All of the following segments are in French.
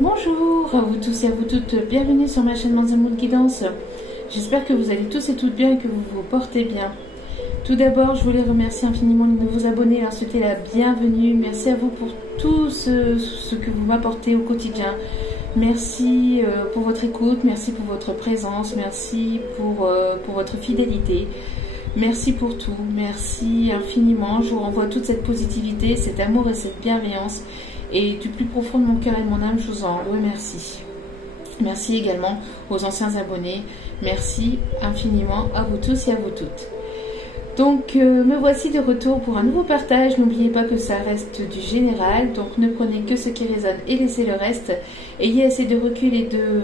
Bonjour à vous tous et à vous toutes, bienvenue sur ma chaîne Manzamoud Guidance. J'espère que vous allez tous et toutes bien et que vous vous portez bien. Tout d'abord, je voulais remercier infiniment les nouveaux abonnés, leur souhaiter la bienvenue. Merci à vous pour tout ce que vous m'apportez au quotidien. Merci pour votre écoute, merci pour votre présence, merci pour votre fidélité. Merci pour tout, merci infiniment. Je vous renvoie toute cette positivité, cet amour et cette bienveillance. Et du plus profond de mon cœur et de mon âme, je vous en remercie. Merci également aux anciens abonnés. Merci infiniment à vous tous et à vous toutes. Donc, me voici de retour pour un nouveau partage. N'oubliez pas que ça reste du général. Donc, ne prenez que ce qui résonne et laissez le reste. Ayez assez de recul et de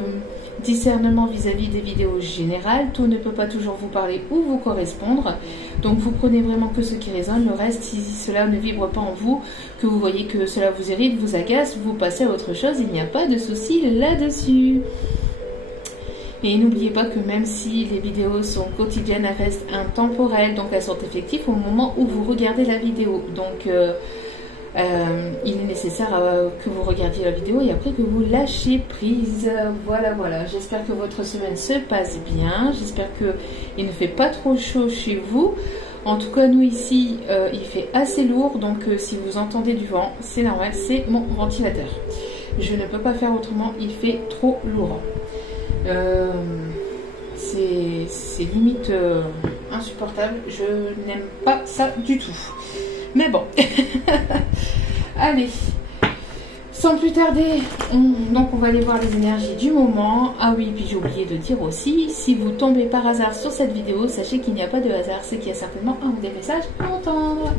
discernement vis-à-vis des vidéos générales. Tout ne peut pas toujours vous parler ou vous correspondre. Donc, vous prenez vraiment que ce qui résonne. Le reste, si cela ne vibre pas en vous, que vous voyez que cela vous irrite, vous agace, vous passez à autre chose. Il n'y a pas de souci là-dessus. Et n'oubliez pas que même si les vidéos sont quotidiennes, elles restent intemporelles, donc elles sont effectives au moment où vous regardez la vidéo. Donc il est nécessaire que vous regardiez la vidéo et après que vous lâchez prise. Voilà, voilà. J'espère que votre semaine se passe bien. J'espère qu'il ne fait pas trop chaud chez vous. En tout cas, nous ici, il fait assez lourd, donc si vous entendez du vent, c'est normal, c'est mon ventilateur. Je ne peux pas faire autrement, il fait trop lourd. C'est limite insupportable, je n'aime pas ça du tout, mais bon. Allez, sans plus tarder, donc on va aller voir les énergies du moment. Ah oui, puis j'ai oublié de dire aussi, si vous tombez par hasard sur cette vidéo, sachez qu'il n'y a pas de hasard, c'est qu'il y a certainement un ou des messages à entendre.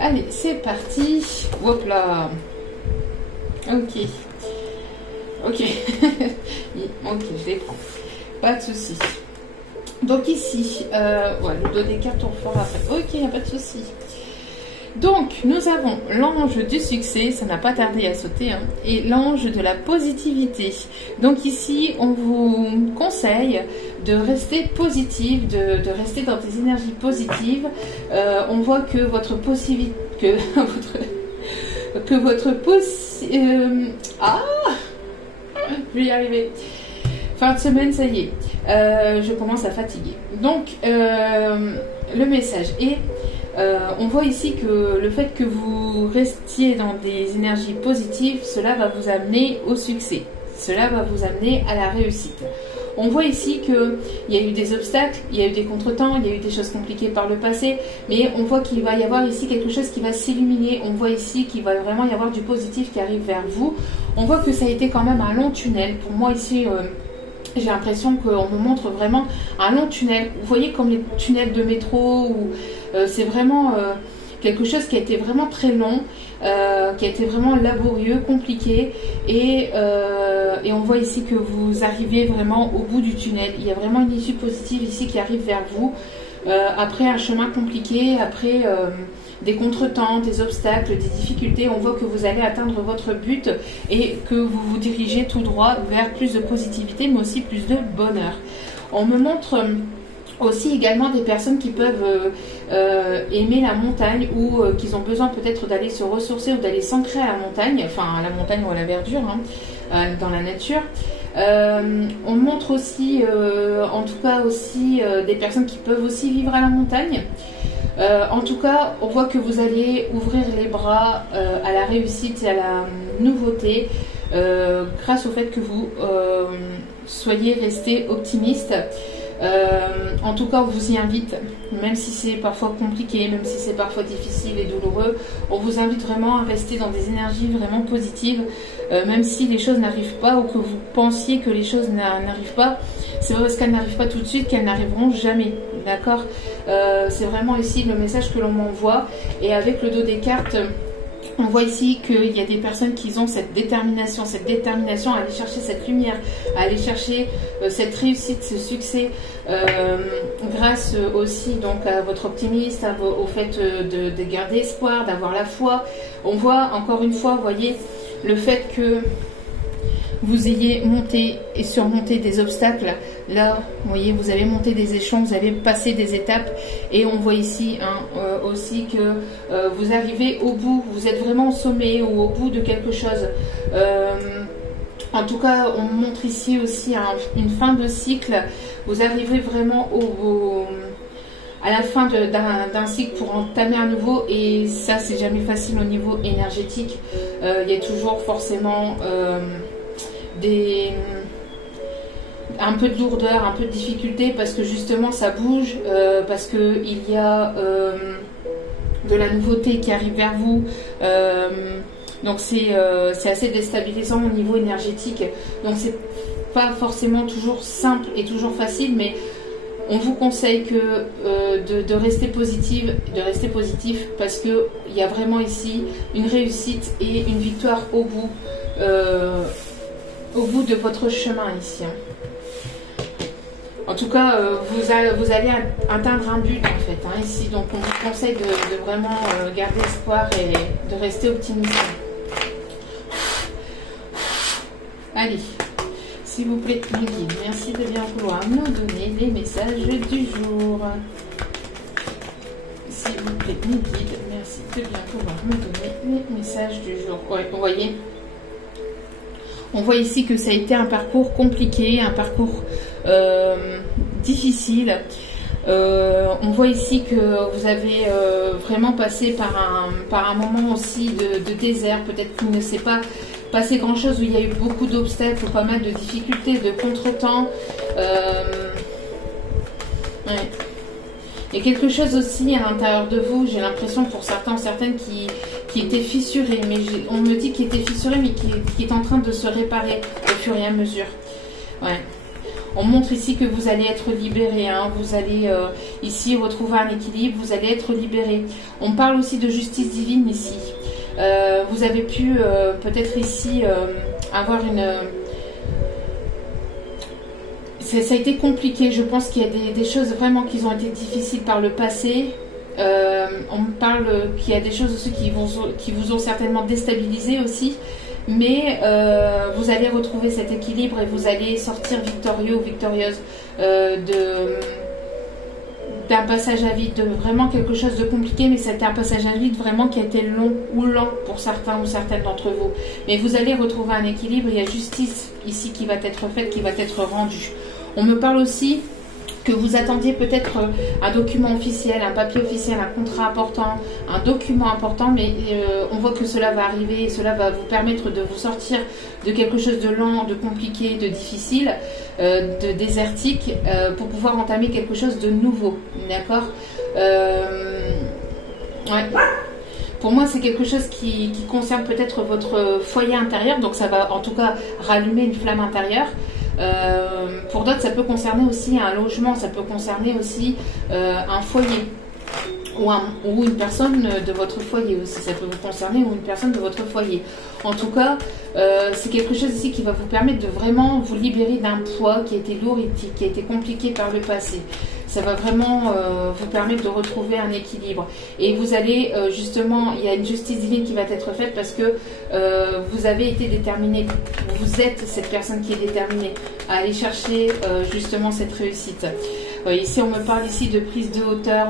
Allez, c'est parti. Hop là. Ok. Ok, ok, je les prends. Pas de souci. Donc ici, ouais, le dos des cartes, on le fera après. Ok, il n'y a pas de souci. Donc, nous avons l'ange du succès, ça n'a pas tardé à sauter, hein, et l'ange de la positivité. Donc ici, on vous conseille de rester positif, de rester dans des énergies positives. On voit que votre possibilité... Que votre je vais y arriver. Fin de semaine, ça y est. Je commence à fatiguer. Donc, le message est, on voit ici que le fait que vous restiez dans des énergies positives, cela va vous amener au succès. Cela va vous amener à la réussite. On voit ici qu'il y a eu des obstacles, il y a eu des contretemps, il y a eu des choses compliquées par le passé, mais on voit qu'il va y avoir ici quelque chose qui va s'illuminer. On voit ici qu'il va vraiment y avoir du positif qui arrive vers vous. On voit que ça a été quand même un long tunnel. Pour moi ici, j'ai l'impression qu'on me montre vraiment un long tunnel. Vous voyez comme les tunnels de métro, où c'est vraiment... quelque chose qui a été vraiment très long, qui a été vraiment laborieux, compliqué, et on voit ici que vous arrivez vraiment au bout du tunnel. Il y a vraiment une issue positive ici qui arrive vers vous, après un chemin compliqué, après des contretemps, des obstacles, des difficultés. On voit que vous allez atteindre votre but et que vous vous dirigez tout droit vers plus de positivité, mais aussi plus de bonheur. On me montre... aussi également des personnes qui peuvent aimer la montagne ou qui ont besoin peut-être d'aller se ressourcer ou d'aller s'ancrer à la montagne, enfin à la montagne ou à la verdure, hein, dans la nature. On montre aussi, en tout cas aussi, des personnes qui peuvent aussi vivre à la montagne. En tout cas, on voit que vous allez ouvrir les bras à la réussite et à la nouveauté grâce au fait que vous soyez resté optimiste. En tout cas, on vous y invite, même si c'est parfois compliqué, même si c'est parfois difficile et douloureux, on vous invite vraiment à rester dans des énergies vraiment positives, même si les choses n'arrivent pas ou que vous pensiez que les choses n'arrivent pas. C'est vrai parce qu'elles n'arrivent pas tout de suite qu'elles n'arriveront jamais, d'accord. C'est vraiment ici le message que l'on m'envoie, et avec le dos des cartes... On voit ici qu'il y a des personnes qui ont cette détermination à aller chercher cette lumière, à aller chercher cette réussite, ce succès, grâce aussi donc à votre optimisme, au fait de garder espoir, d'avoir la foi. On voit encore une fois, vous voyez, le fait que vous ayez monté et surmonté des obstacles. Là, vous voyez, vous avez monté des échelons, vous avez passé des étapes, et on voit ici aussi que vous arrivez au bout, vous êtes vraiment au sommet ou au bout de quelque chose. En tout cas, on montre ici aussi une fin de cycle. Vous arrivez vraiment à la fin d'un cycle pour entamer un nouveau, et ça, c'est jamais facile au niveau énergétique. Il y a toujours forcément un peu de lourdeur, un peu de difficulté, parce que justement ça bouge, parce qu'il y a de la nouveauté qui arrive vers vous. Donc c'est assez déstabilisant au niveau énergétique. Donc c'est pas forcément toujours simple et toujours facile, mais on vous conseille de rester positif, parce que il y a vraiment ici une réussite et une victoire au bout de votre chemin ici. En tout cas, vous allez atteindre un but en fait ici. Donc on vous conseille de vraiment garder espoir et de rester optimiste. Allez, s'il vous plaît, mes guides, merci de bien vouloir me donner les messages du jour. S'il vous plaît, mes guides, merci de bien vouloir me donner les messages du jour. Ouais, vous voyez, on voit ici que ça a été un parcours compliqué, un parcours difficile. On voit ici que vous avez vraiment passé par un moment aussi de désert. Peut-être qu'il ne s'est pas passé grand chose, où il y a eu beaucoup d'obstacles, pas mal de difficultés, de contretemps. Ouais. Il y a quelque chose aussi à l'intérieur de vous, j'ai l'impression pour certains, certaines qui étaient fissurés, mais on me dit qu'il était fissuré, mais qui est en train de se réparer au fur et à mesure. Ouais. On montre ici que vous allez être libéré, vous allez ici retrouver un équilibre, vous allez être libéré. On parle aussi de justice divine ici. Vous avez pu peut-être ici avoir une... Ça a été compliqué, je pense qu'il y a des choses vraiment qui ont été difficiles par le passé. On me parle qu'il y a des choses aussi qui vous ont certainement déstabilisé aussi. Mais vous allez retrouver cet équilibre et vous allez sortir victorieux ou victorieuse d'un passage à vide, de vraiment quelque chose de compliqué, mais c'était un passage à vide vraiment qui a été long ou lent pour certains ou certaines d'entre vous. Mais vous allez retrouver un équilibre, il y a justice ici qui va être faite, qui va être rendue. On me parle aussi que vous attendiez peut-être un document officiel, un papier officiel, un contrat important, un document important, mais on voit que cela va arriver et cela va vous permettre de vous sortir de quelque chose de lent, de compliqué, de difficile, de désertique, pour pouvoir entamer quelque chose de nouveau, d'accord? Ouais. Pour moi, c'est quelque chose qui concerne peut-être votre foyer intérieur, donc ça va en tout cas rallumer une flamme intérieure. Pour d'autres, ça peut concerner aussi un logement, ça peut concerner aussi un foyer ou une personne de votre foyer aussi, ça peut vous concerner ou une personne de votre foyer. En tout cas, c'est quelque chose ici qui va vous permettre de vraiment vous libérer d'un poids qui a été lourd et qui a été compliqué par le passé. Ça va vraiment vous permettre de retrouver un équilibre. Et vous allez justement, il y a une justice divine qui va être faite parce que vous avez été déterminé. Vous êtes cette personne qui est déterminée à aller chercher justement cette réussite. Ici, on me parle ici de prise de hauteur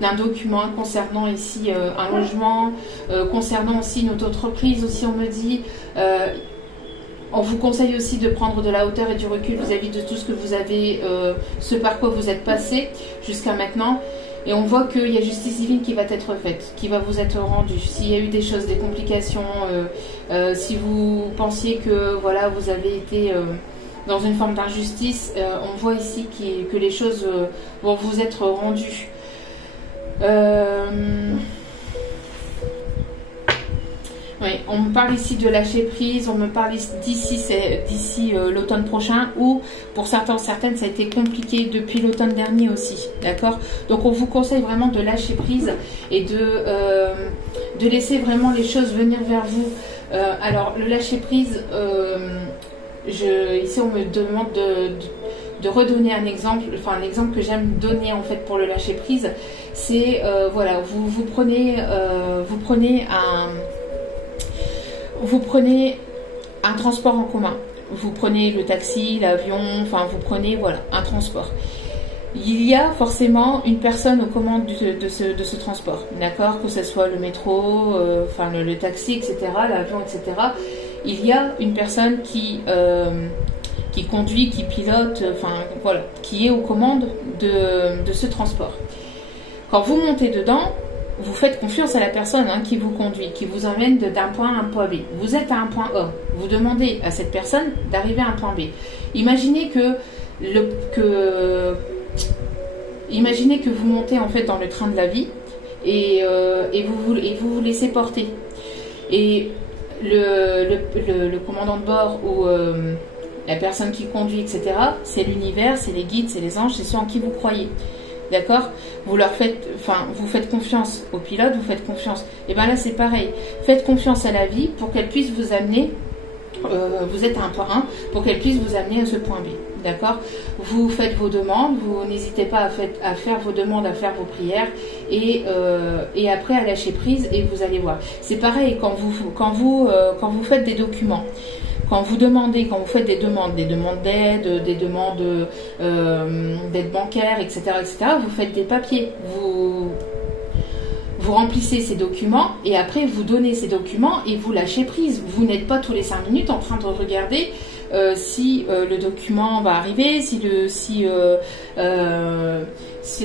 d'un document concernant ici un logement, concernant aussi notre entreprise aussi, on me dit. On vous conseille aussi de prendre de la hauteur et du recul vis-à-vis de tout ce que vous avez, ce par quoi vous êtes passé jusqu'à maintenant. Et on voit qu'il y a justice divine qui va être faite, qui va vous être rendue. S'il y a eu des choses, des complications, si vous pensiez que voilà, vous avez été dans une forme d'injustice, on voit ici que les choses vont vous être rendues. Oui, on me parle ici de lâcher prise, on me parle d'ici l'automne prochain, ou pour certains, certaines, ça a été compliqué depuis l'automne dernier aussi, d'accord? Donc on vous conseille vraiment de lâcher prise et de laisser vraiment les choses venir vers vous. Alors le lâcher prise, ici on me demande de redonner un exemple, enfin l'exemple que j'aime donner en fait pour le lâcher prise, c'est voilà, vous prenez un transport en commun. Vous prenez le taxi, l'avion, enfin vous prenez voilà, un transport. Il y a forcément une personne aux commandes de ce transport, d'accord? Que ce soit le métro, enfin le taxi, etc., l'avion, etc. il y a une personne qui conduit, qui pilote, enfin voilà, qui est aux commandes de ce transport. Quand vous montez dedans, vous faites confiance à la personne qui vous conduit, qui vous emmène d'un point A à un point B. Vous êtes à un point A, vous demandez à cette personne d'arriver à un point B. Imaginez que vous montez en fait dans le train de la vie et vous laissez porter. Et le commandant de bord ou la personne qui conduit, etc., c'est l'univers, c'est les guides, c'est les anges, c'est ceux en qui vous croyez. D'accord? Vous faites confiance au pilote, vous faites confiance. Et bien là, c'est pareil. Faites confiance à la vie pour qu'elle puisse vous amener, vous êtes à un point 1, pour qu'elle puisse vous amener à ce point B. D'accord? Vous faites vos demandes, vous n'hésitez pas à faire vos demandes, à faire vos prières, et après à lâcher prise, et vous allez voir. C'est pareil quand vous faites des documents. Quand vous faites des demandes d'aide, des demandes d'aide bancaire, etc., vous faites des papiers, vous remplissez ces documents et après vous donnez ces documents et vous lâchez prise. Vous n'êtes pas tous les 5 minutes en train de regarder si le document va arriver, si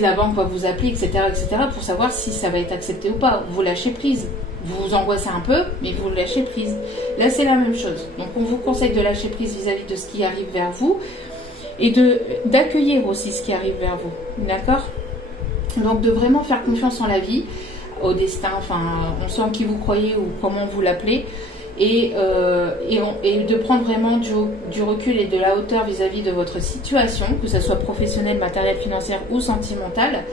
la banque va vous appeler, etc., pour savoir si ça va être accepté ou pas. Vous lâchez prise. Vous vous angoissez un peu, mais vous lâchez prise. Là, c'est la même chose. Donc, on vous conseille de lâcher prise vis-à-vis de ce qui arrive vers vous et d'accueillir aussi ce qui arrive vers vous. D'accord? Donc, de vraiment faire confiance en la vie, au destin, enfin, on sait en qui vous croyez ou comment vous l'appelez, et de prendre vraiment du recul et de la hauteur vis-à-vis de votre situation, que ce soit professionnelle, matérielle, financière ou sentimentale.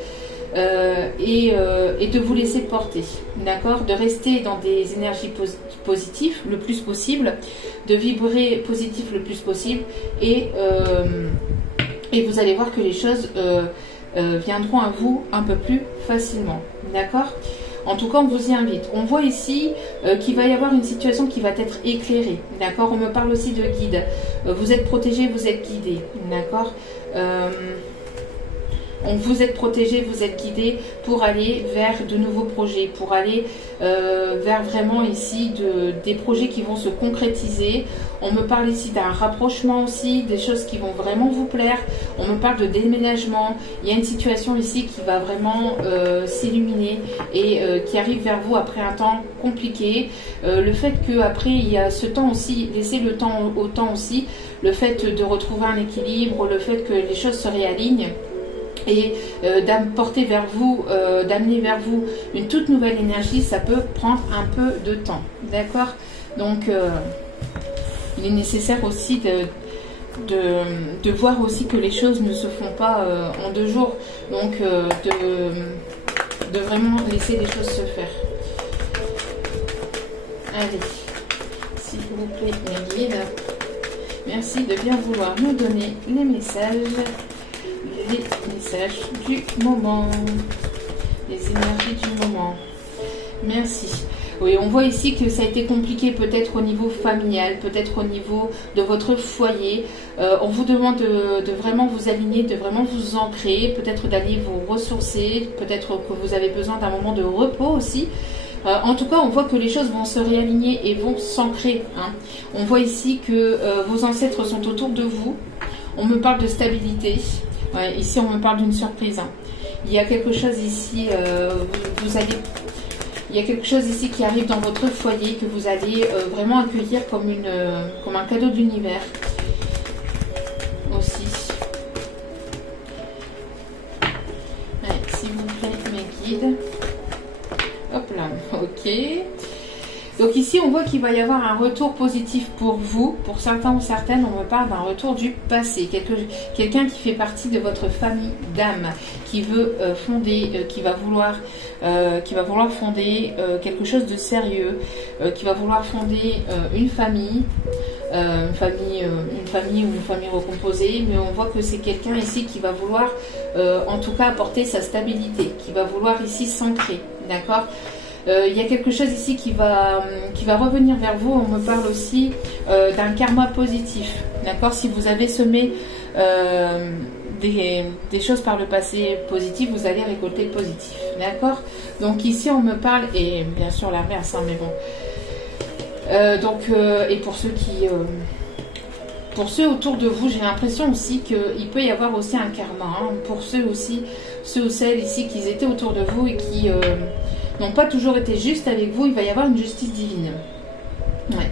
Et de vous laisser porter, d'accord, de rester dans des énergies positives le plus possible, de vibrer positif le plus possible, et vous allez voir que les choses viendront à vous un peu plus facilement, d'accord. En tout cas, on vous y invite. On voit ici qu'il va y avoir une situation qui va être éclairée, d'accord. On me parle aussi de guide. Vous êtes protégé, vous êtes guidé, d'accord. Vous êtes protégé, vous êtes guidé pour aller vers de nouveaux projets, pour aller vers vraiment ici des projets qui vont se concrétiser. On me parle ici d'un rapprochement aussi, des choses qui vont vraiment vous plaire. On me parle de déménagement. Il y a une situation ici qui va vraiment s'illuminer et qui arrive vers vous après un temps compliqué. Le fait qu'après il y a ce temps aussi, laisser le temps au temps aussi, le fait de retrouver un équilibre, le fait que les choses se réalignent, et d'apporter vers vous, d'amener vers vous une toute nouvelle énergie, ça peut prendre un peu de temps, d'accord. Donc il est nécessaire aussi de voir aussi que les choses ne se font pas en 2 jours, donc de vraiment laisser les choses se faire. Allez, s'il vous plaît, mes guides, merci de bien vouloir me donner les messages du moment, les énergies du moment. Merci. Oui, on voit ici que ça a été compliqué peut-être au niveau familial, peut-être au niveau de votre foyer. On vous demande de vraiment vous aligner, de vraiment vous ancrer, peut-être d'aller vous ressourcer, peut-être que vous avez besoin d'un moment de repos aussi. En tout cas, on voit que les choses vont se réaligner et vont s'ancrer. On voit ici que vos ancêtres sont autour de vous. On me parle de stabilité. Ouais, ici, on me parle d'une surprise. Il y a quelque chose ici, il y a quelque chose ici qui arrive dans votre foyer que vous allez vraiment accueillir comme un cadeau de l'univers. Aussi. Allez, s'il vous plaît, mes guides. Hop là, ok. Donc ici, on voit qu'il va y avoir un retour positif pour vous. Pour certains ou certaines, on me parle d'un retour du passé. Quelqu'un qui fait partie de votre famille d'âme, qui veut fonder, qui va vouloir fonder quelque chose de sérieux, qui va vouloir fonder une famille ou une famille recomposée. Mais on voit que c'est quelqu'un ici qui va vouloir, en tout cas, apporter sa stabilité, qui va vouloir ici s'ancrer, d'accord. Il y a quelque chose ici qui va revenir vers vous. On me parle aussi d'un karma positif, d'accord. Si vous avez semé des choses par le passé positives, vous allez récolter le positif, d'accord. Donc ici on me parle, et bien sûr l'inverse, mais bon, Et pour ceux qui... pour ceux autour de vous, j'ai l'impression aussi qu'il peut y avoir aussi un karma. Hein, pour ceux aussi, ceux ou celles ici qui étaient autour de vous et qui n'ont pas toujours été justes avec vous, il va y avoir une justice divine. Ouais.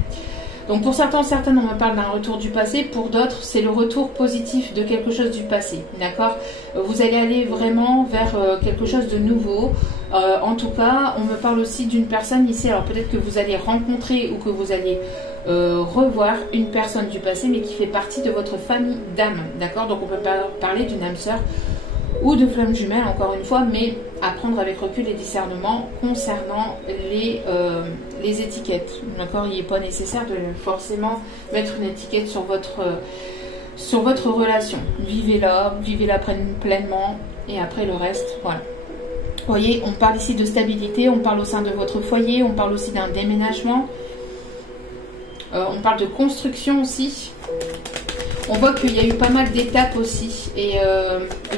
Donc pour certains, certaines, on me parle d'un retour du passé. Pour d'autres, c'est le retour positif de quelque chose du passé. D'accord? Vous allez aller vraiment vers quelque chose de nouveau. En tout cas, on me parle aussi d'une personne ici. Alors peut-être que vous allez rencontrer ou que vous allez revoir une personne du passé, mais qui fait partie de votre famille d'âme. D'accord? Donc on peut parler d'une âme sœur ou de flamme jumelle, encore une fois, mais à prendre avec recul et discernement concernant les étiquettes. D'accord? Il n'est pas nécessaire de forcément mettre une étiquette sur votre relation. Vivez-la pleinement, et après le reste, voilà. Vous voyez, on parle ici de stabilité, on parle au sein de votre foyer, on parle aussi d'un déménagement, on parle de construction aussi. On voit qu'il y a eu pas mal d'étapes aussi, et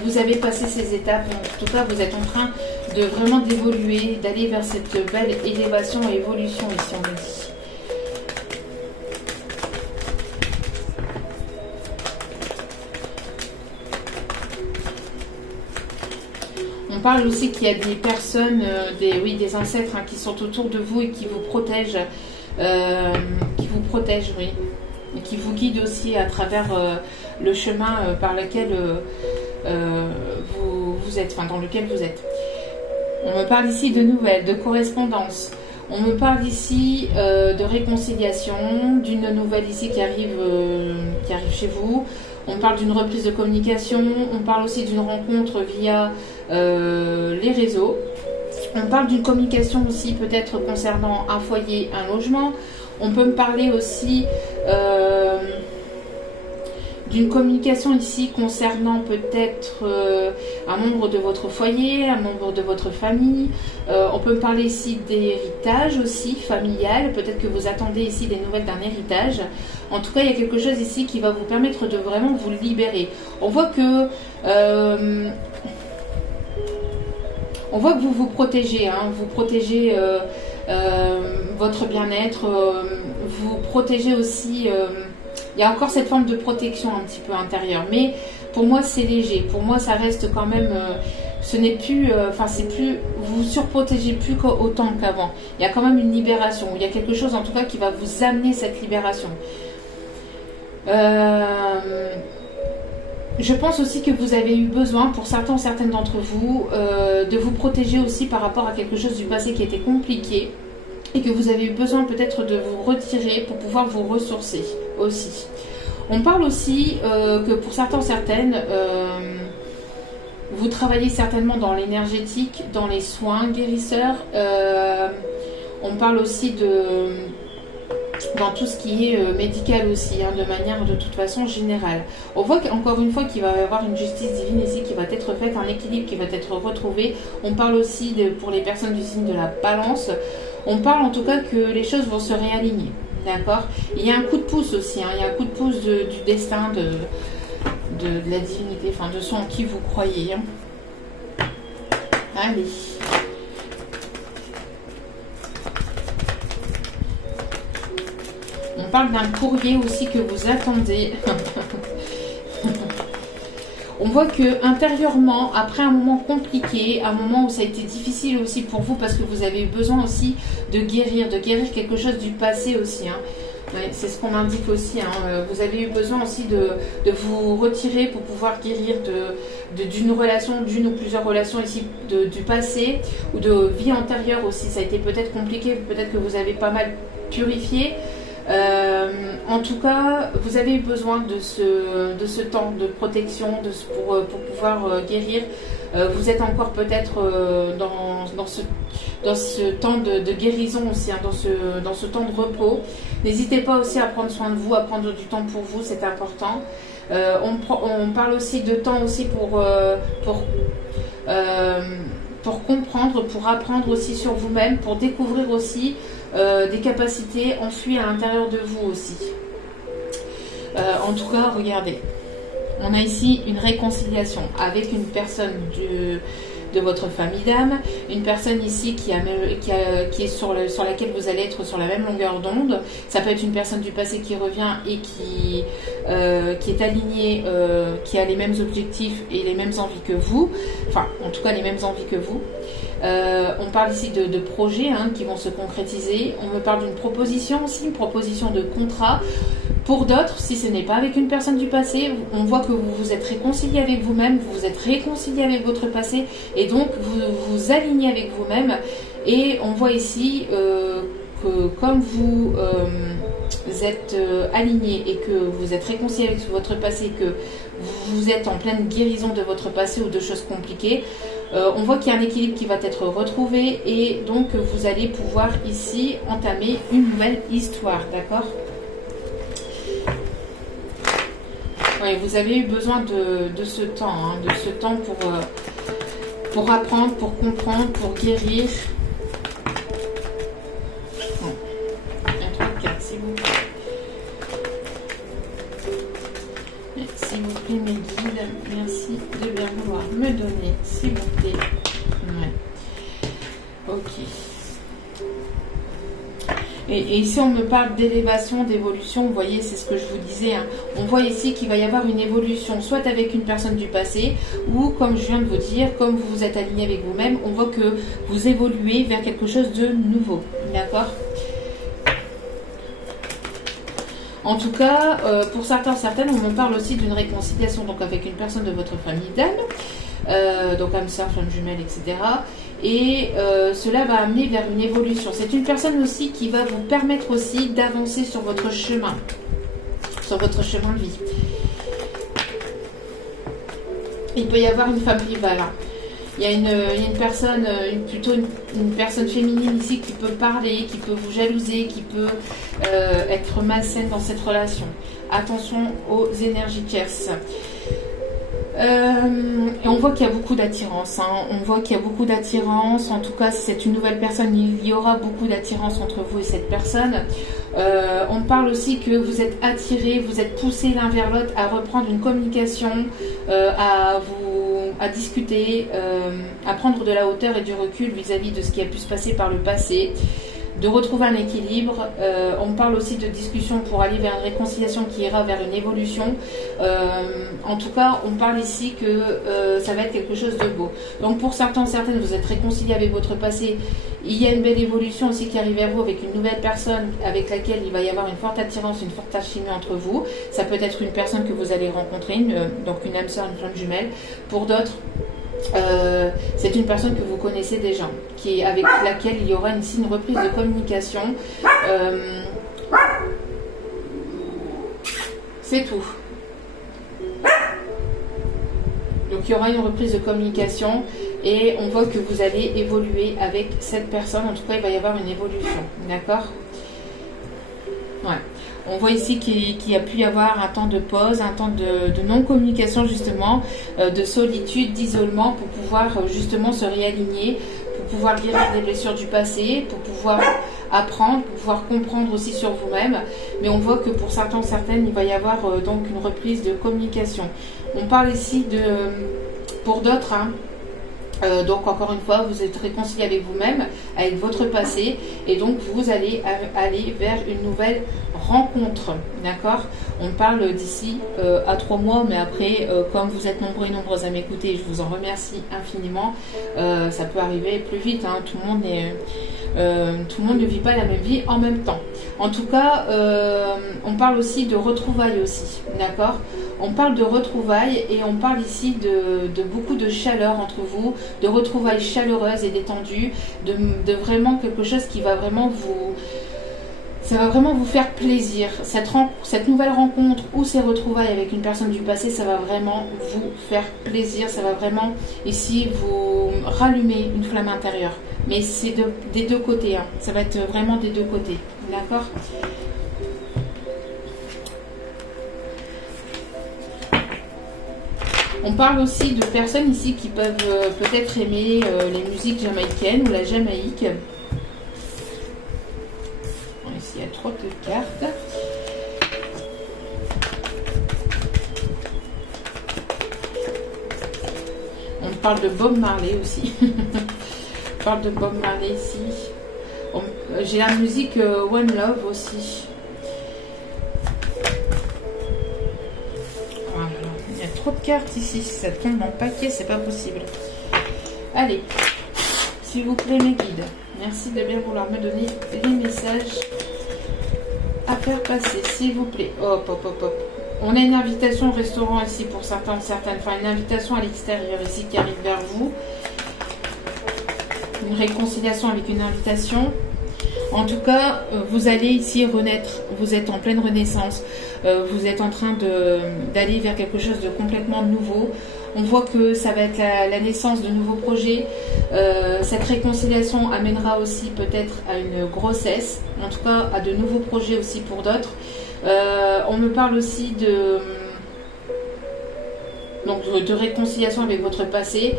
vous avez passé ces étapes. En tout cas, vous êtes en train de vraiment d'évoluer, d'aller vers cette belle élévation et évolution ici, on me dit. On parle aussi qu'il y a des personnes, des ancêtres, hein, qui sont autour de vous et qui vous protègent, oui. Et qui vous guide aussi à travers le chemin par lequel vous êtes, enfin dans lequel vous êtes. On me parle ici de nouvelles, de correspondance. On me parle ici de réconciliation, d'une nouvelle ici qui arrive chez vous. On parle d'une reprise de communication. On parle aussi d'une rencontre via les réseaux. On parle d'une communication aussi peut-être concernant un foyer, un logement. On peut me parler aussi d'une communication ici concernant peut-être un membre de votre foyer, un membre de votre famille. On peut me parler ici d'héritage aussi, familial. Peut-être que vous attendez ici des nouvelles d'un héritage. En tout cas, il y a quelque chose ici qui va vous permettre de vraiment vous libérer. On voit que vous vous protégez, hein, vous protégez votre bien-être, vous protégez aussi, il y a encore cette forme de protection un petit peu intérieure, mais pour moi c'est léger, pour moi ça reste quand même, ce n'est plus, c'est plus, vous vous surprotégez plus autant qu'avant, il y a quand même une libération, il y a quelque chose en tout cas qui va vous amener cette libération. Je pense aussi que vous avez eu besoin, pour certains ou certaines d'entre vous, de vous protéger aussi par rapport à quelque chose du passé qui était compliqué et que vous avez eu besoin peut-être de vous retirer pour pouvoir vous ressourcer aussi. On parle aussi que pour certains ou certaines, vous travaillez certainement dans l'énergétique, dans les soins guérisseurs. On parle aussi dans tout ce qui est médical aussi, hein, de manière de toute façon générale. On voit encore une fois qu'il va y avoir une justice divine ici qui va être faite, un équilibre qui va être retrouvé. On parle aussi pour les personnes du signe de la balance, on parle en tout cas que les choses vont se réaligner, d'accord? Il y a un coup de pouce aussi, hein, il y a un coup de pouce du destin, de la divinité, enfin de ce en qui vous croyez. Hein. Allez. On parle d'un courrier aussi que vous attendez. On voit que intérieurement, après un moment compliqué, un moment où ça a été difficile aussi pour vous, parce que vous avez eu besoin aussi de guérir quelque chose du passé aussi. Hein. Ouais, c'est ce qu'on m'indique aussi. Hein. Vous avez eu besoin aussi de vous retirer pour pouvoir guérir d'une relation, d'une ou plusieurs relations ici du passé ou de vie antérieure aussi. Ça a été peut-être compliqué, peut-être que vous avez pas mal purifié. En tout cas, vous avez eu besoin de ce temps de protection pour pouvoir guérir. Vous êtes encore peut-être dans ce temps de guérison aussi, hein, dans ce temps de repos. N'hésitez pas aussi à prendre soin de vous, à prendre du temps pour vous, c'est important. On parle aussi de temps aussi pour comprendre, pour apprendre aussi sur vous-même, pour découvrir aussi des capacités enfouies à l'intérieur de vous aussi. En tout cas, regardez, on a ici une réconciliation avec une personne de votre famille d'âme, une personne ici qui est sur laquelle vous allez être sur la même longueur d'onde. Ça peut être une personne du passé qui revient et qui est alignée, qui a les mêmes objectifs et les mêmes envies que vous, enfin en tout cas les mêmes envies que vous. On parle ici de projets qui vont se concrétiser. On me parle d'une proposition aussi, une proposition de contrat. Pour d'autres, si ce n'est pas avec une personne du passé, on voit que vous vous êtes réconcilié avec vous-même, vous vous êtes réconcilié avec votre passé et donc vous vous alignez avec vous-même. Et on voit ici que comme vous êtes aligné et que vous êtes réconcilié avec votre passé, que vous êtes en pleine guérison de votre passé ou de choses compliquées, on voit qu'il y a un équilibre qui va être retrouvé et donc vous allez pouvoir ici entamer une nouvelle histoire, d'accord? Oui, vous avez eu besoin de ce temps, pour apprendre, pour comprendre, pour guérir. Un 3, 4, s'il vous plaît. S'il vous plaît, mes guides, merci de bien vouloir me donner, s'il vous plaît. Ouais. Ok. Et ici, on me parle d'élévation, d'évolution. Vous voyez, c'est ce que je vous disais. On voit ici qu'il va y avoir une évolution, soit avec une personne du passé, ou comme je viens de vous dire, comme vous vous êtes aligné avec vous-même, on voit que vous évoluez vers quelque chose de nouveau. D'accord ? En tout cas, pour certains, certaines, on me parle aussi d'une réconciliation donc avec une personne de votre famille d'âme, donc âme sœur, flamme jumelle, etc. Et cela va amener vers une évolution. C'est une personne aussi qui va vous permettre aussi d'avancer sur votre chemin de vie. Il peut y avoir une femme rivale. Il y a une personne, plutôt une personne féminine ici qui peut parler, qui peut vous jalouser, qui peut être malsaine dans cette relation. Attention aux énergies tierces. Et on voit qu'il y a beaucoup d'attirance. On voit qu'il y a beaucoup d'attirance. En tout cas, si c'est une nouvelle personne, il y aura beaucoup d'attirance entre vous et cette personne. On parle aussi que vous êtes attirés, vous êtes poussés l'un vers l'autre à reprendre une communication, à discuter, à prendre de la hauteur et du recul vis-à-vis de ce qui a pu se passer par le passé, de retrouver un équilibre. On parle aussi de discussion pour aller vers une réconciliation qui ira vers une évolution. En tout cas, on parle ici que ça va être quelque chose de beau. Donc pour certains, certaines, vous êtes réconciliés avec votre passé. Il y a une belle évolution aussi qui arrive vers vous avec une nouvelle personne avec laquelle il va y avoir une forte attirance, une forte alchimie entre vous. Ça peut être une personne que vous allez rencontrer, donc une âme sœur, une flamme jumelle. Pour d'autres, c'est une personne que vous connaissez déjà, avec laquelle il y aura ici une reprise de communication. C'est tout. Donc il y aura une reprise de communication et on voit que vous allez évoluer avec cette personne. En tout cas, il va y avoir une évolution. D'accord ? Ouais. On voit ici qu'il y a pu y avoir un temps de pause, un temps de non-communication justement, de solitude, d'isolement pour pouvoir justement se réaligner, pour pouvoir guérir des blessures du passé, pour pouvoir apprendre, pour pouvoir comprendre aussi sur vous-même. Mais on voit que pour certains, certaines, il va y avoir donc une reprise de communication. On parle ici pour d'autres, donc encore une fois, vous êtes réconcilié avec vous-même, avec votre passé, et donc vous allez aller vers une nouvelle rencontre, d'accord? On parle d'ici à 3 mois, mais après, comme vous êtes nombreux et nombreuses à m'écouter, je vous en remercie infiniment. Ça peut arriver plus vite, tout le monde ne vit pas la même vie en même temps. En tout cas, on parle aussi de retrouvailles aussi, d'accord? On parle de retrouvailles et on parle ici de beaucoup de chaleur entre vous, de retrouvailles chaleureuses et détendues, de vraiment quelque chose qui va vraiment ça va vraiment vous faire plaisir. Cette nouvelle rencontre ou ces retrouvailles avec une personne du passé, ça va vraiment vous faire plaisir. Ça va vraiment ici vous rallumer une flamme intérieure. Mais c'est des deux côtés. Ça va être vraiment des deux côtés. D'accord ? On parle aussi de personnes ici qui peuvent peut-être aimer les musiques jamaïcaines ou la Jamaïque. Ici, il y a 3 cartes. On parle de Bob Marley aussi. On parle de Bob Marley ici. J'ai la musique One Love aussi. Voilà. Il y a trop de cartes ici. Si ça tombe en paquet, c'est pas possible. Allez, s'il vous plaît, mes guides. Merci de bien vouloir me donner les messages à faire passer, s'il vous plaît. Hop, hop, hop, hop. On a une invitation au restaurant ici pour certains, certaines. Enfin, une invitation à l'extérieur ici qui arrive vers vous. Une réconciliation avec une invitation. En tout cas, vous allez ici renaître. Vous êtes en pleine renaissance. Vous êtes en train d'aller vers quelque chose de complètement nouveau. On voit que ça va être la naissance de nouveaux projets. Cette réconciliation amènera aussi peut-être à une grossesse. En tout cas, à de nouveaux projets aussi pour d'autres. On me parle aussi de réconciliation avec votre passé.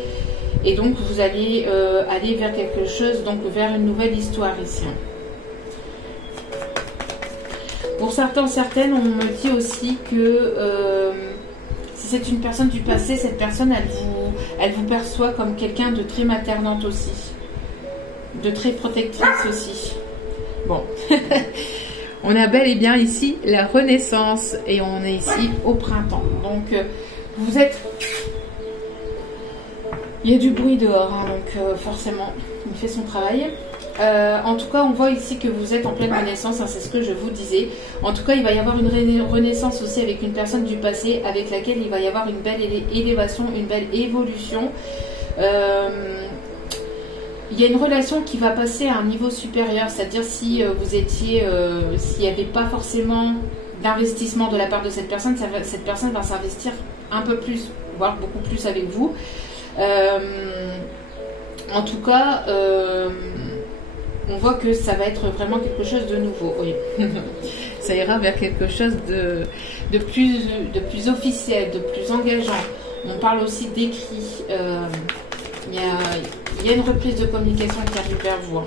Et donc, vous allez aller vers quelque chose, donc vers une nouvelle histoire ici. Pour certains, certaines, on me dit aussi que si c'est une personne du passé, cette personne, elle vous perçoit comme quelqu'un de très maternante aussi. De très protectrice aussi. Bon. On a bel et bien ici la renaissance. Et on est ici au printemps. Donc, vous êtes... Il y a du bruit dehors, hein, donc forcément, il fait son travail. En tout cas, on voit ici que vous êtes en pleine renaissance, hein, c'est ce que je vous disais. En tout cas, il va y avoir une renaissance aussi avec une personne du passé, avec laquelle il va y avoir une belle élévation, une belle évolution. Il y a une relation qui va passer à un niveau supérieur, c'est-à-dire si vous étiez, s'il n'y avait pas forcément d'investissement de la part de cette personne va s'investir un peu plus, voire beaucoup plus avec vous. En tout cas, on voit que ça va être vraiment quelque chose de nouveau. Oui. Ça ira vers quelque chose de plus officiel, de plus engageant. On parle aussi d'écrit. Il y a une reprise de communication qui arrive vers vous.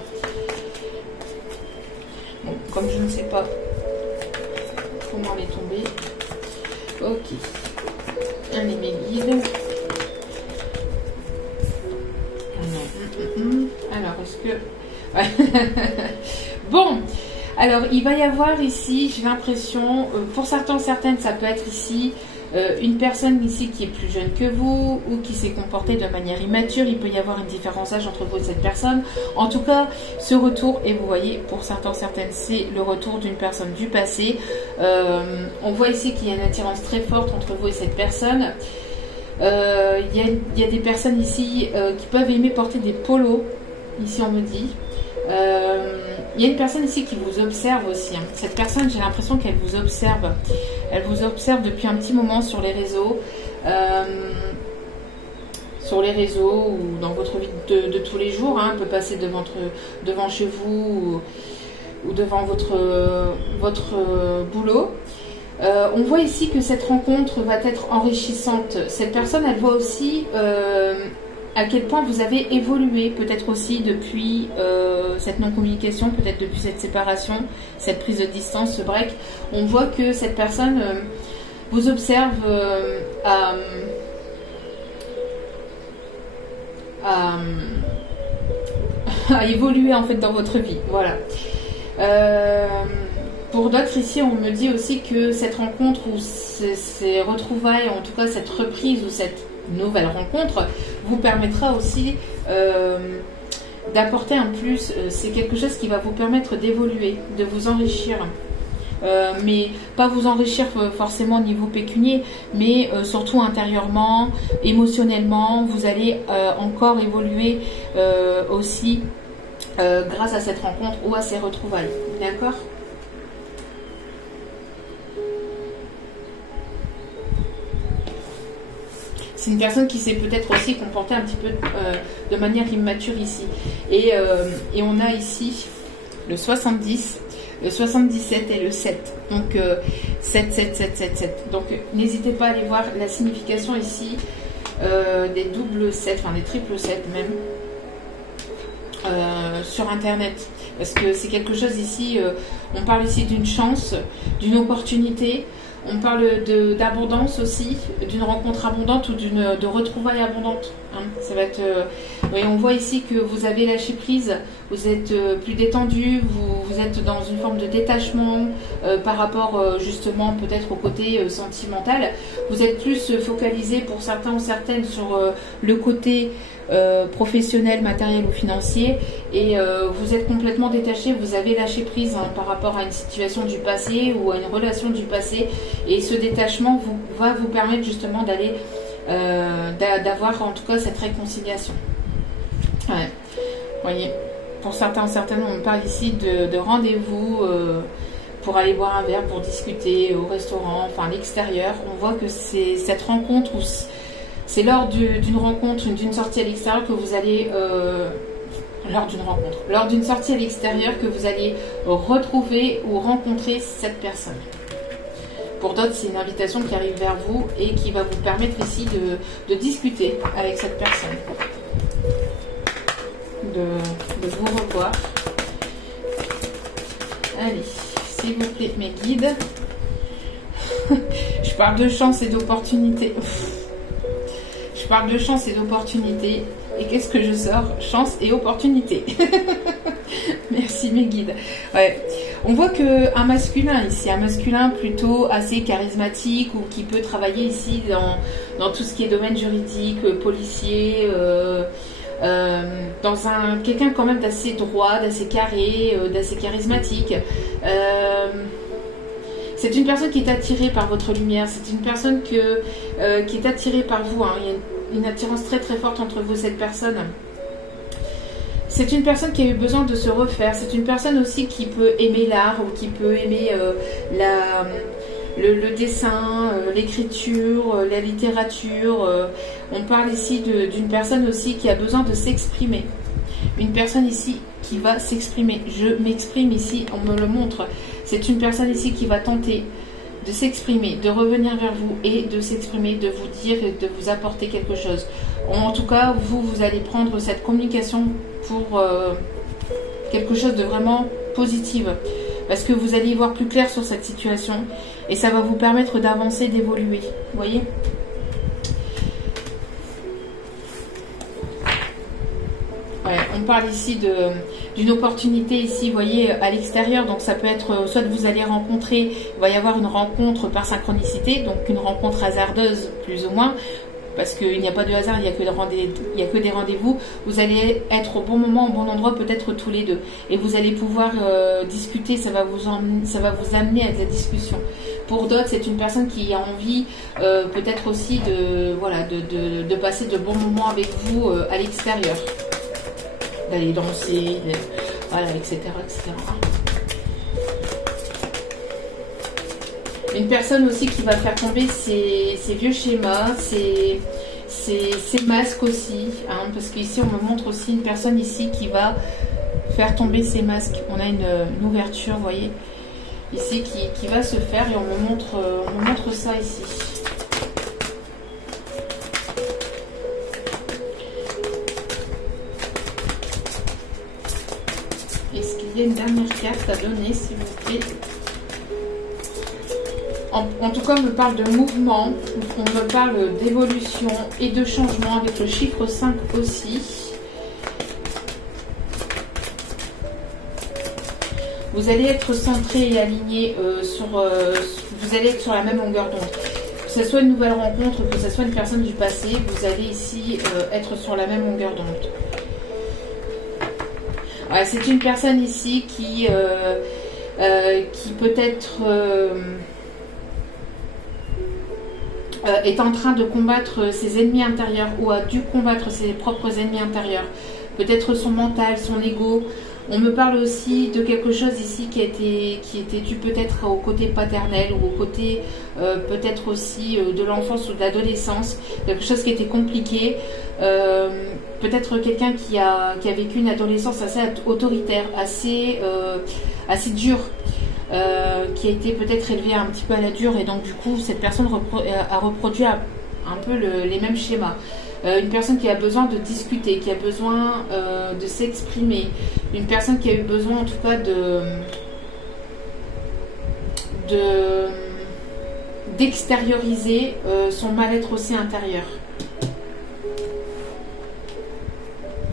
Bon, comme je ne sais pas comment elle est tombée. Ok. Allez, mes guides. Alors, est-ce que... Bon, alors, il va y avoir ici, j'ai l'impression, pour certains, certaines, ça peut être ici, une personne ici qui est plus jeune que vous ou qui s'est comportée de manière immature. Il peut y avoir une différence d'âge entre vous et cette personne. En tout cas, ce retour, et vous voyez, pour certains, certaines, c'est le retour d'une personne du passé. On voit ici qu'il y a une attirance très forte entre vous et cette personne. Il y a des personnes ici qui peuvent aimer porter des polos, ici on me dit. Il y a une personne ici qui vous observe aussi. Hein. Cette personne, j'ai l'impression qu'elle vous observe. Elle vous observe depuis un petit moment sur les réseaux. Ou dans votre vie de tous les jours. Hein. Elle peut passer devant chez vous ou devant votre boulot. On voit ici que cette rencontre va être enrichissante. Cette personne, elle voit aussi à quel point vous avez évolué, peut-être aussi depuis cette non-communication, peut-être depuis cette séparation, cette prise de distance, ce break. On voit que cette personne vous observe à évoluer en fait dans votre vie. Voilà. Pour d'autres ici, on me dit aussi que cette rencontre ou ces retrouvailles, en tout cas cette reprise ou cette nouvelle rencontre, vous permettra aussi d'apporter un plus. C'est quelque chose qui va vous permettre d'évoluer, de vous enrichir. Mais pas vous enrichir forcément au niveau pécunier, mais surtout intérieurement, émotionnellement, vous allez encore évoluer aussi grâce à cette rencontre ou à ces retrouvailles. D'accord ? C'est une personne qui s'est peut-être aussi comportée un petit peu de manière immature ici. Et on a ici le 70, le 77 et le 7. Donc 7, 7, 7, 7, 7. Donc n'hésitez pas à aller voir la signification ici des doubles 7, enfin des triples 7 même, sur internet. Parce que c'est quelque chose ici, on parle ici d'une chance, d'une opportunité. On parle d'abondance aussi, d'une rencontre abondante ou de retrouvailles abondantes. Hein. Ça va être, oui, on voit ici que vous avez lâché prise, vous êtes plus détendu, vous êtes dans une forme de détachement par rapport justement peut-être au côté sentimental. Vous êtes plus focalisé pour certains ou certaines sur le côté professionnel, matériel ou financier, et vous êtes complètement détaché, vous avez lâché prise hein, par rapport à une situation du passé ou à une relation du passé, et ce détachement va vous permettre justement d'aller d'avoir en tout cas cette réconciliation. Ouais. Voyez, pour certains ou certaines, on parle ici de rendez-vous pour aller boire un verre, pour discuter au restaurant, enfin à l'extérieur. On voit que c'est cette rencontre où c'est lors d'une rencontre, d'une sortie à l'extérieur que vous allez, lors d'une sortie à l'extérieur que vous allez retrouver ou rencontrer cette personne. Pour d'autres, c'est une invitation qui arrive vers vous et qui va vous permettre ici de discuter avec cette personne, de vous revoir. Allez, s'il vous plaît, mes guides. Je parle de chance et d'opportunité. Je parle de chance et d'opportunité. Et qu'est-ce que je sors? Chance et opportunité. Merci mes guides. Ouais. On voit qu'un masculin ici, un masculin plutôt assez charismatique ou qui peut travailler ici dans tout ce qui est domaine juridique, policier, dans quelqu'un quand même d'assez droit, d'assez carré, d'assez charismatique. C'est une personne qui est attirée par votre lumière, c'est une personne qui est attirée par vous. Hein. Il y a une attirance très très forte entre vous et cette personne. C'est une personne qui a eu besoin de se refaire. C'est une personne aussi qui peut aimer l'art ou qui peut aimer le dessin, l'écriture, la littérature. On parle ici d'une personne aussi qui a besoin de s'exprimer. Une personne ici qui va s'exprimer. Je m'exprime ici, on me le montre. C'est une personne ici qui va tenter de s'exprimer, de revenir vers vous et de s'exprimer, de vous dire et de vous apporter quelque chose. En tout cas, vous allez prendre cette communication pour quelque chose de vraiment positif. Parce que vous allez y voir plus clair sur cette situation et ça va vous permettre d'avancer, d'évoluer. Vous voyez ? Ouais, on parle ici d'une opportunité ici, vous voyez, à l'extérieur. Donc ça peut être, soit vous allez rencontrer, il va y avoir une rencontre par synchronicité, donc une rencontre hasardeuse plus ou moins, parce qu'il n'y a pas de hasard, il n'y a que des rendez-vous. Vous allez être au bon moment, au bon endroit, peut-être tous les deux. Et vous allez pouvoir discuter, ça va vous amener à de la discussion. Pour d'autres, c'est une personne qui a envie peut-être aussi de passer de bons moments avec vous à l'extérieur. D'aller danser, voilà, etc., etc. Une personne aussi qui va faire tomber ses vieux schémas, ses masques aussi, hein, parce qu'ici on me montre aussi une personne ici qui va faire tomber ses masques. On a une ouverture, vous voyez, ici qui va se faire et on me montre ça ici. Est-ce qu'il y a une dernière carte à donner, s'il vous plaît? En tout cas, on me parle de mouvement, on me parle d'évolution et de changement avec le chiffre 5 aussi. Vous allez être centré et aligné vous allez être sur la même longueur d'onde. Que ce soit une nouvelle rencontre, que ce soit une personne du passé, vous allez ici être sur la même longueur d'onde. Ouais, c'est une personne ici qui peut-être est en train de combattre ses ennemis intérieurs ou a dû combattre ses propres ennemis intérieurs. Peut-être son mental, son ego. On me parle aussi de quelque chose ici qui était dû peut-être au côté paternel ou au côté peut-être aussi de l'enfance ou de l'adolescence. Quelque chose qui était compliqué. Peut-être quelqu'un qui a vécu une adolescence assez autoritaire, assez dure. Qui a été peut-être élevée un petit peu à la dure et donc du coup cette personne a reproduit un peu les mêmes schémas. Une personne qui a besoin de discuter, qui a besoin de s'exprimer, une personne qui a eu besoin en tout cas d'extérioriser son mal-être aussi intérieur.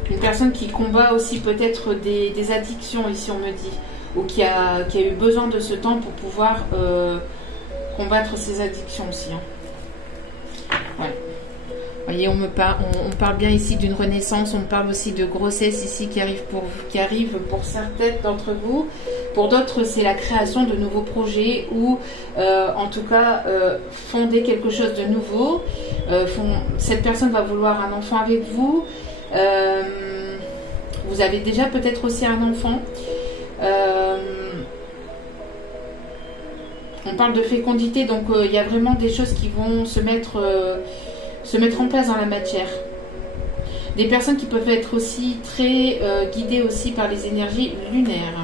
Une personne qui combat aussi peut-être des addictions, ici on me dit, ou qui a eu besoin de ce temps pour pouvoir combattre ses addictions aussi. Hein. Ouais. Vous voyez, on parle bien ici d'une renaissance, on parle aussi de grossesse ici qui arrive pour certaines d'entre vous. Pour d'autres, c'est la création de nouveaux projets ou en tout cas fonder quelque chose de nouveau. Cette personne va vouloir un enfant avec vous. Vous avez déjà peut-être aussi un enfant. On parle de fécondité, donc il y a vraiment des choses qui vont se mettre en place dans la matière. Des personnes qui peuvent être aussi très guidées aussi par les énergies lunaires.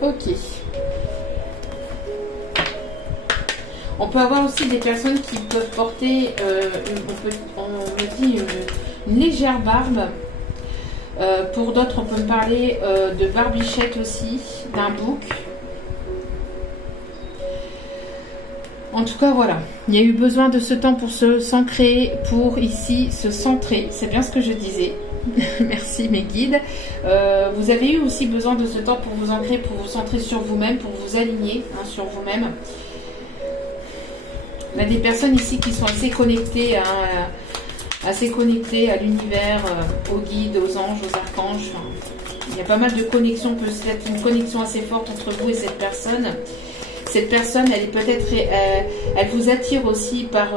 Ok. On peut avoir aussi des personnes qui peuvent porter, on me dit, une légère barbe. Pour d'autres, on peut me parler de barbichette aussi, d'un bouc. En tout cas, voilà. Il y a eu besoin de ce temps pour s'ancrer, pour ici se centrer. C'est bien ce que je disais. Merci mes guides. Vous avez eu aussi besoin de ce temps pour vous ancrer, pour vous centrer sur vous-même, pour vous aligner sur vous-même. On a des personnes ici qui sont assez connectées, assez connectées à l'univers, aux guides, aux anges, aux archanges. Enfin, il y a pas mal de connexions, peut-être une connexion assez forte entre vous et cette personne. Cette personne, elle est peut-être, elle vous attire aussi par,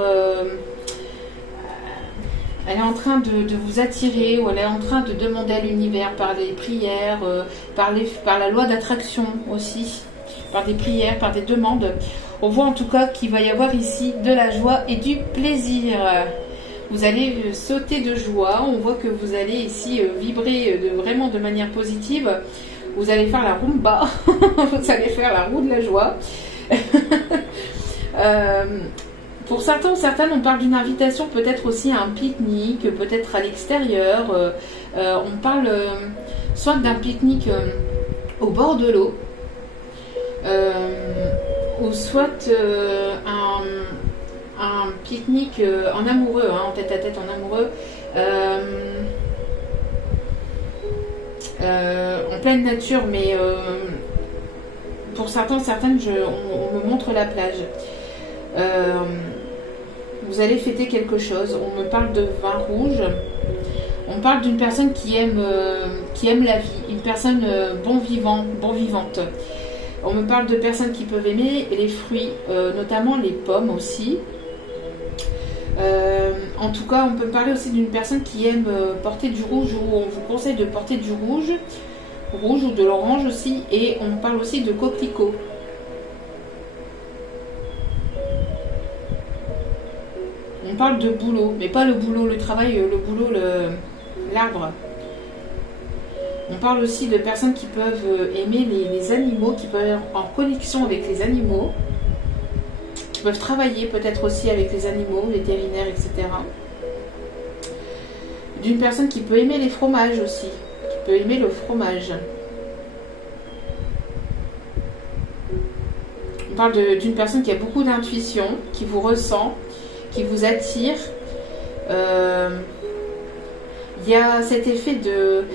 elle est en train de vous attirer, ou elle est en train de demander à l'univers par des prières, par la loi d'attraction aussi, par des prières, par des demandes. On voit en tout cas qu'il va y avoir ici de la joie et du plaisir. Vous allez sauter de joie. On voit que vous allez ici vibrer vraiment de manière positive. Vous allez faire la rumba. Vous allez faire la roue de la joie. Pour certains ou certaines, on parle d'une invitation peut-être aussi à un pique-nique, peut-être à l'extérieur. On parle soit d'un pique-nique au bord de l'eau, ou soit un pique-nique en amoureux, en tête-à-tête en amoureux, en pleine nature, mais pour certains, certaines, on me montre la plage. Vous allez fêter quelque chose. On me parle de vin rouge. On parle d'une personne qui aime la vie, une personne bon vivante. On me parle de personnes qui peuvent aimer les fruits, notamment les pommes aussi. En tout cas, on peut me parler aussi d'une personne qui aime porter du rouge, ou on vous conseille de porter du rouge ou de l'orange aussi, et on parle aussi de coquelicot. On parle de boulot, mais pas le boulot, le travail, le boulot, l'arbre. On parle aussi de personnes qui peuvent aimer les animaux, qui peuvent être en connexion avec les animaux, qui peuvent travailler peut-être aussi avec les animaux, vétérinaires, etc. D'une personne qui peut aimer les fromages aussi, qui peut aimer le fromage. On parle d'une personne qui a beaucoup d'intuition, qui vous ressent, qui vous attire. Il y a cet effet de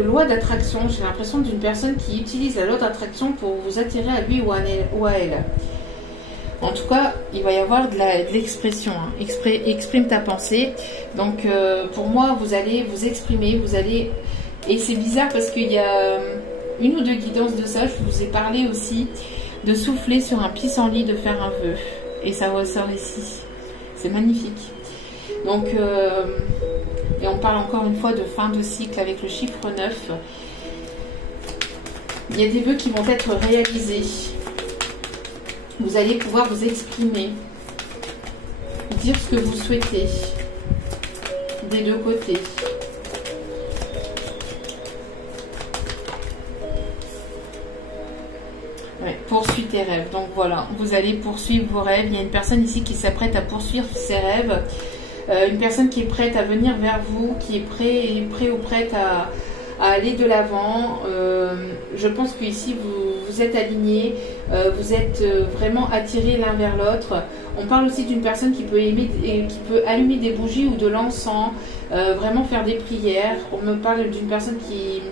loi d'attraction. J'ai l'impression d'une personne qui utilise la loi d'attraction pour vous attirer à lui ou à elle. En tout cas, il va y avoir de l'expression. Exprime ta pensée. Donc, pour moi, vous allez vous exprimer. Et c'est bizarre parce qu'il y a une ou deux guidances de ça. Je vous ai parlé aussi de souffler sur un pissenlit, de faire un vœu. Et ça ressort ici. C'est magnifique. Donc, et on parle encore une fois de fin de cycle avec le chiffre 9. Il y a des vœux qui vont être réalisés. Vous allez pouvoir vous exprimer, dire ce que vous souhaitez, des deux côtés. Ouais, poursuis tes rêves. Donc voilà, vous allez poursuivre vos rêves. Il y a une personne ici qui s'apprête à poursuivre ses rêves. Une personne qui est prête à venir vers vous, qui est prêt ou prête à à aller de l'avant. Je pense qu'ici vous êtes alignés, vous êtes vraiment attirés l'un vers l'autre. On parle aussi d'une personne qui peut aimer et qui peut allumer des bougies ou de l'encens, vraiment faire des prières. On me parle d'une personne qui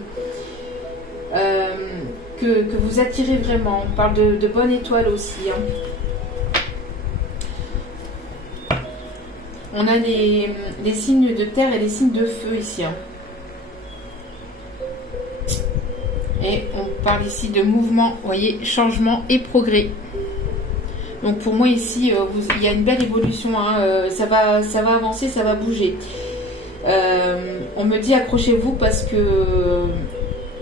que vous attirez vraiment. On parle de bonne étoile aussi. Hein. On a les signes de terre et les signes de feu ici. Hein. Et on parle ici de mouvement, vous voyez, changement et progrès. Donc pour moi ici, il y a une belle évolution. Hein. Ça va avancer, ça va bouger. On me dit accrochez-vous parce que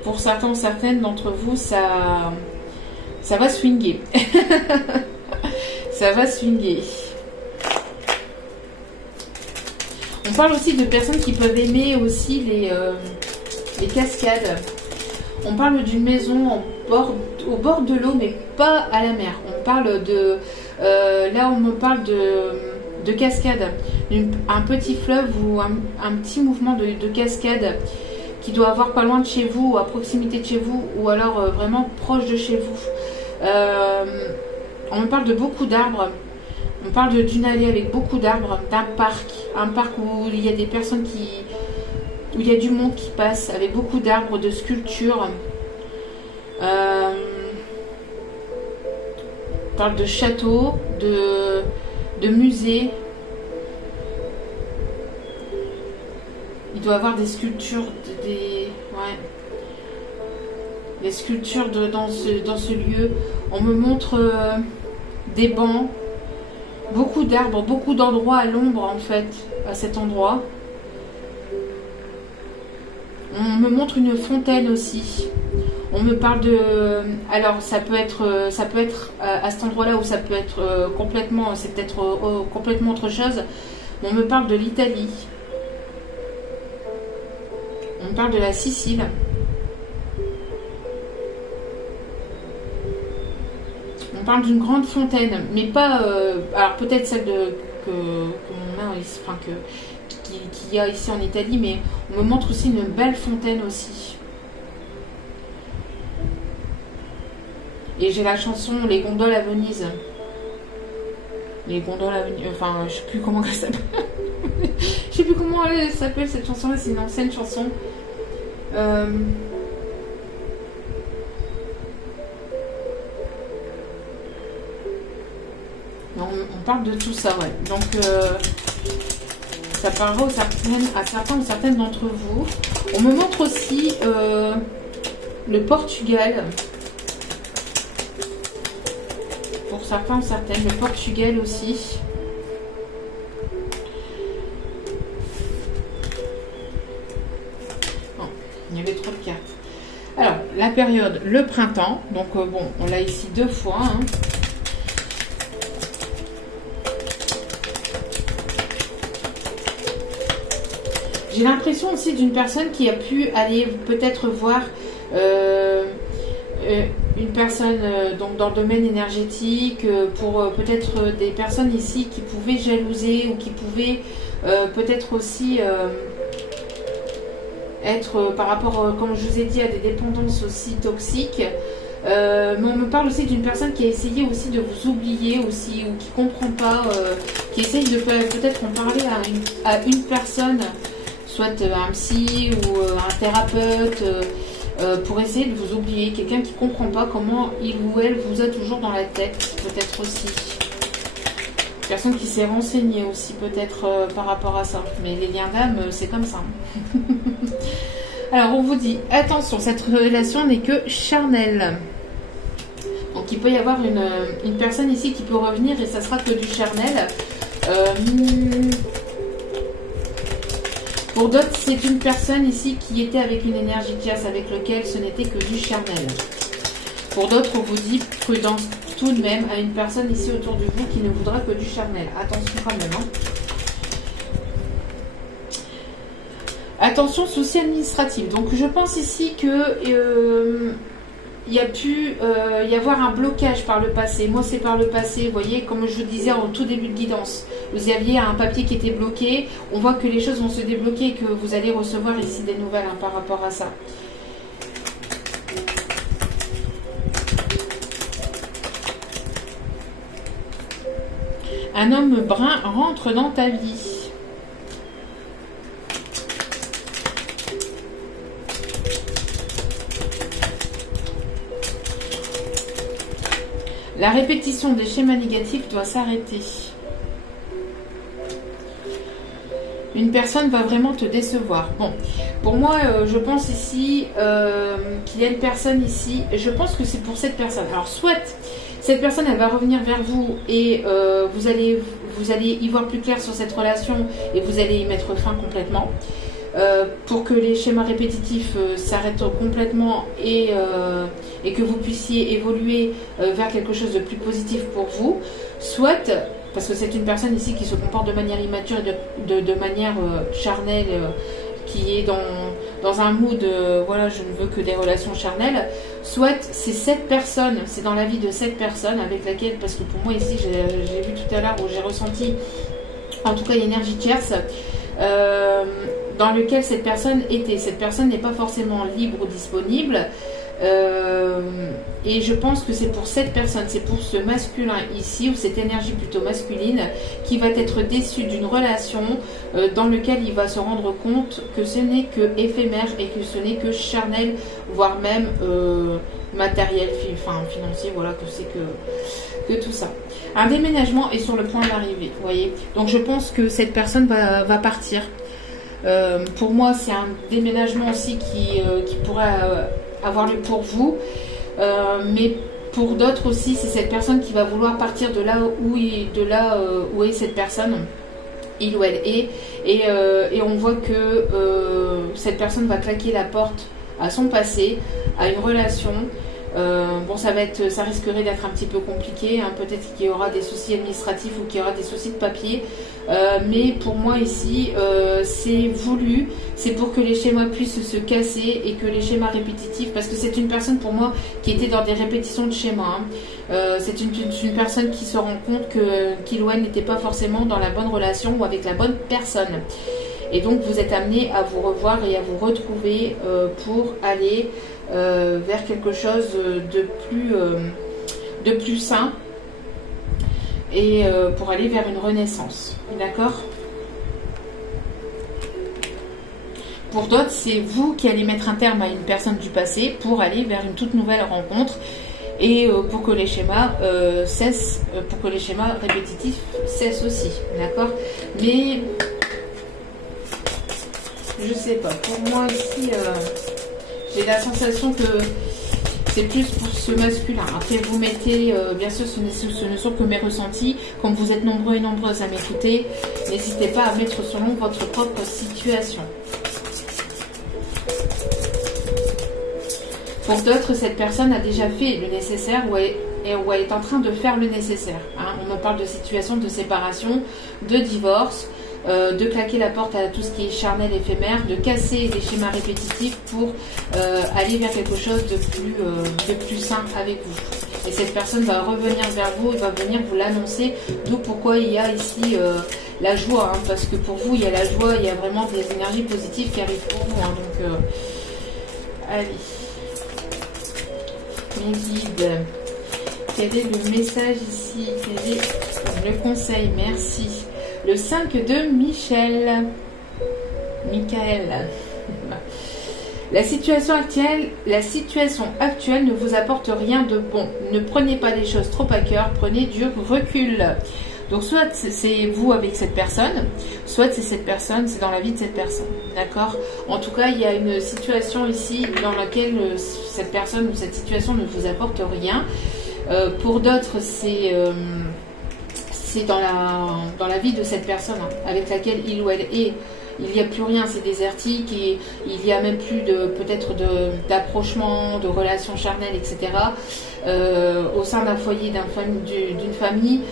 pour certains ou certaines d'entre vous, ça va swinger. Ça va swinger. On parle aussi de personnes qui peuvent aimer aussi les cascades. On parle d'une maison au bord de l'eau, mais pas à la mer. On parle de... là, on me parle de cascade. Un petit fleuve ou un petit mouvement de cascade qui doit avoir pas loin de chez vous, ou à proximité de chez vous, ou alors vraiment proche de chez vous. On me parle de beaucoup d'arbres. On parle d'une allée avec beaucoup d'arbres, d'un parc. Un parc où il y a des personnes où il y a du monde qui passe, avec beaucoup d'arbres, de sculptures. On parle de châteaux, de musées. Il doit y avoir des sculptures, des sculptures dans ce lieu. On me montre des bancs. Beaucoup d'arbres, beaucoup d'endroits à l'ombre en fait, à cet endroit. On me montre une fontaine aussi. On me parle de... Alors ça peut être à cet endroit-là où ça peut être complètement... C'est peut-être complètement autre chose. On me parle de l'Italie. On me parle de la Sicile. On parle d'une grande fontaine, mais pas... alors peut-être celle que mon main, enfin, qu'il y a ici en Italie, mais on me montre aussi une belle fontaine aussi. Et j'ai la chanson Les gondoles à Venise. Les gondoles à Venise, enfin je sais plus comment elle s'appelle. Je sais plus comment elle s'appelle cette chanson-là, c'est une ancienne chanson. On parle de tout ça, ouais. Donc, ça parlera à certains ou certaines d'entre vous. On me montre aussi le Portugal. Pour certains ou certaines, le Portugal aussi. Oh, il y avait trop de cartes. Alors, la période, le printemps. Donc, bon, on l'a ici 2 fois, hein. J'ai l'impression aussi d'une personne qui a pu aller peut-être voir une personne donc dans le domaine énergétique, pour peut-être des personnes ici qui pouvaient jalouser ou qui pouvaient peut-être aussi être par rapport, comme je vous ai dit, à des dépendances aussi toxiques. Mais on me parle aussi d'une personne qui a essayé aussi de vous oublier aussi, ou qui ne comprend pas, qui essaye de peut-être en parler à une personne, soit un psy ou un thérapeute, pour essayer de vous oublier. Quelqu'un qui ne comprend pas comment il ou elle vous a toujours dans la tête, peut-être aussi. Personne qui s'est renseignée aussi, peut-être par rapport à ça. Mais les liens d'âme, c'est comme ça. Alors, on vous dit, attention, cette relation n'est que charnelle. Donc, il peut y avoir une personne ici qui peut revenir et ça sera que du charnel. Pour d'autres, c'est une personne ici qui était avec une énergie tierce avec lequel ce n'était que du charnel. Pour d'autres, on vous dit prudence tout de même à une personne ici autour de vous qui ne voudra que du charnel. Attention quand même. Hein. Attention, soucis administratifs. Donc je pense ici que il y a pu y avoir un blocage par le passé. Moi, c'est par le passé, vous voyez, comme je vous disais en tout début de guidance. Vous aviez un papier qui était bloqué. On voit que les choses vont se débloquer et que vous allez recevoir ici des nouvelles hein, par rapport à ça. Un homme brun rentre dans ta vie. La répétition des schémas négatifs doit s'arrêter. Une personne va vraiment te décevoir. Bon, pour moi, je pense ici qu'il y a une personne ici. Je pense que c'est pour cette personne. Alors, soit cette personne, elle va revenir vers vous et vous allez y voir plus clair sur cette relation et vous allez y mettre fin complètement. Pour que les schémas répétitifs s'arrêtent complètement et que vous puissiez évoluer vers quelque chose de plus positif pour vous, soit parce que c'est une personne ici qui se comporte de manière immature et de manière charnelle, qui est dans un mood voilà, je ne veux que des relations charnelles, soit c'est cette personne, c'est dans la vie de cette personne avec laquelle, parce que pour moi ici j'ai vu tout à l'heure où j'ai ressenti en tout cas l'énergie tierce, dans lequel cette personne était. Cette personne n'est pas forcément libre ou disponible. Et je pense que c'est pour cette personne, c'est pour ce masculin ici, ou cette énergie plutôt masculine, qui va être déçu d'une relation dans laquelle il va se rendre compte que ce n'est que éphémère et que ce n'est que charnel, voire même matériel, financier, voilà, que c'est que tout ça. Un déménagement est sur le point d'arriver, vous voyez. Donc je pense que cette personne va partir. Pour moi, c'est un déménagement aussi qui pourrait avoir lieu pour vous. Mais pour d'autres aussi, c'est cette personne qui va vouloir partir de là où est cette personne, il ou elle est. Et on voit que cette personne va claquer la porte à son passé, à une relation. Bon, ça risquerait d'être un petit peu compliqué, hein. Peut-être qu'il y aura des soucis administratifs ou qu'il y aura des soucis de papier, mais pour moi ici c'est voulu, c'est pour que les schémas puissent se casser et que les schémas répétitifs, parce que c'est une personne pour moi qui était dans des répétitions de schémas, hein. C'est une personne qui se rend compte qu'il ou elle n'était pas forcément dans la bonne relation ou avec la bonne personne, et donc vous êtes amené à vous revoir et à vous retrouver pour aller vers quelque chose de plus sain et pour aller vers une renaissance, d'accord? Pour d'autres, c'est vous qui allez mettre un terme à une personne du passé pour aller vers une toute nouvelle rencontre et pour que les schémas cessent, pour que les schémas répétitifs cessent aussi, d'accord? Mais je sais pas, pour moi ici j'ai la sensation que c'est plus pour ce masculin. Après, vous mettez, bien sûr, ce ne sont que mes ressentis. Comme vous êtes nombreux et nombreuses à m'écouter, n'hésitez pas à mettre selon votre propre situation. Pour d'autres, cette personne a déjà fait le nécessaire ou elle est en train de faire le nécessaire, hein. On me parle de situation de séparation, de divorce, de claquer la porte à tout ce qui est charnel, éphémère, de casser les schémas répétitifs pour aller vers quelque chose de plus sain avec vous. Et cette personne va revenir vers vous et va venir vous l'annoncer, d'où pourquoi il y a ici la joie, hein, parce que pour vous il y a la joie, il y a vraiment des énergies positives qui arrivent pour vous, hein, donc allez, mes guides, quel est le message ici, quel est le conseil? Merci. Le 5 de Michael. La situation actuelle ne vous apporte rien de bon. Ne prenez pas les choses trop à cœur, prenez du recul. Donc soit c'est vous avec cette personne, soit c'est cette personne, c'est dans la vie de cette personne. D'accord? En tout cas, il y a une situation ici dans laquelle cette personne ou cette situation ne vous apporte rien. Pour d'autres, c'est dans la vie de cette personne, hein, avec laquelle il ou elle est. Il n'y a plus rien, c'est désertique et il n'y a même plus peut-être d'approchement, de relations charnelles, etc. Au sein d'un foyer, d'une famille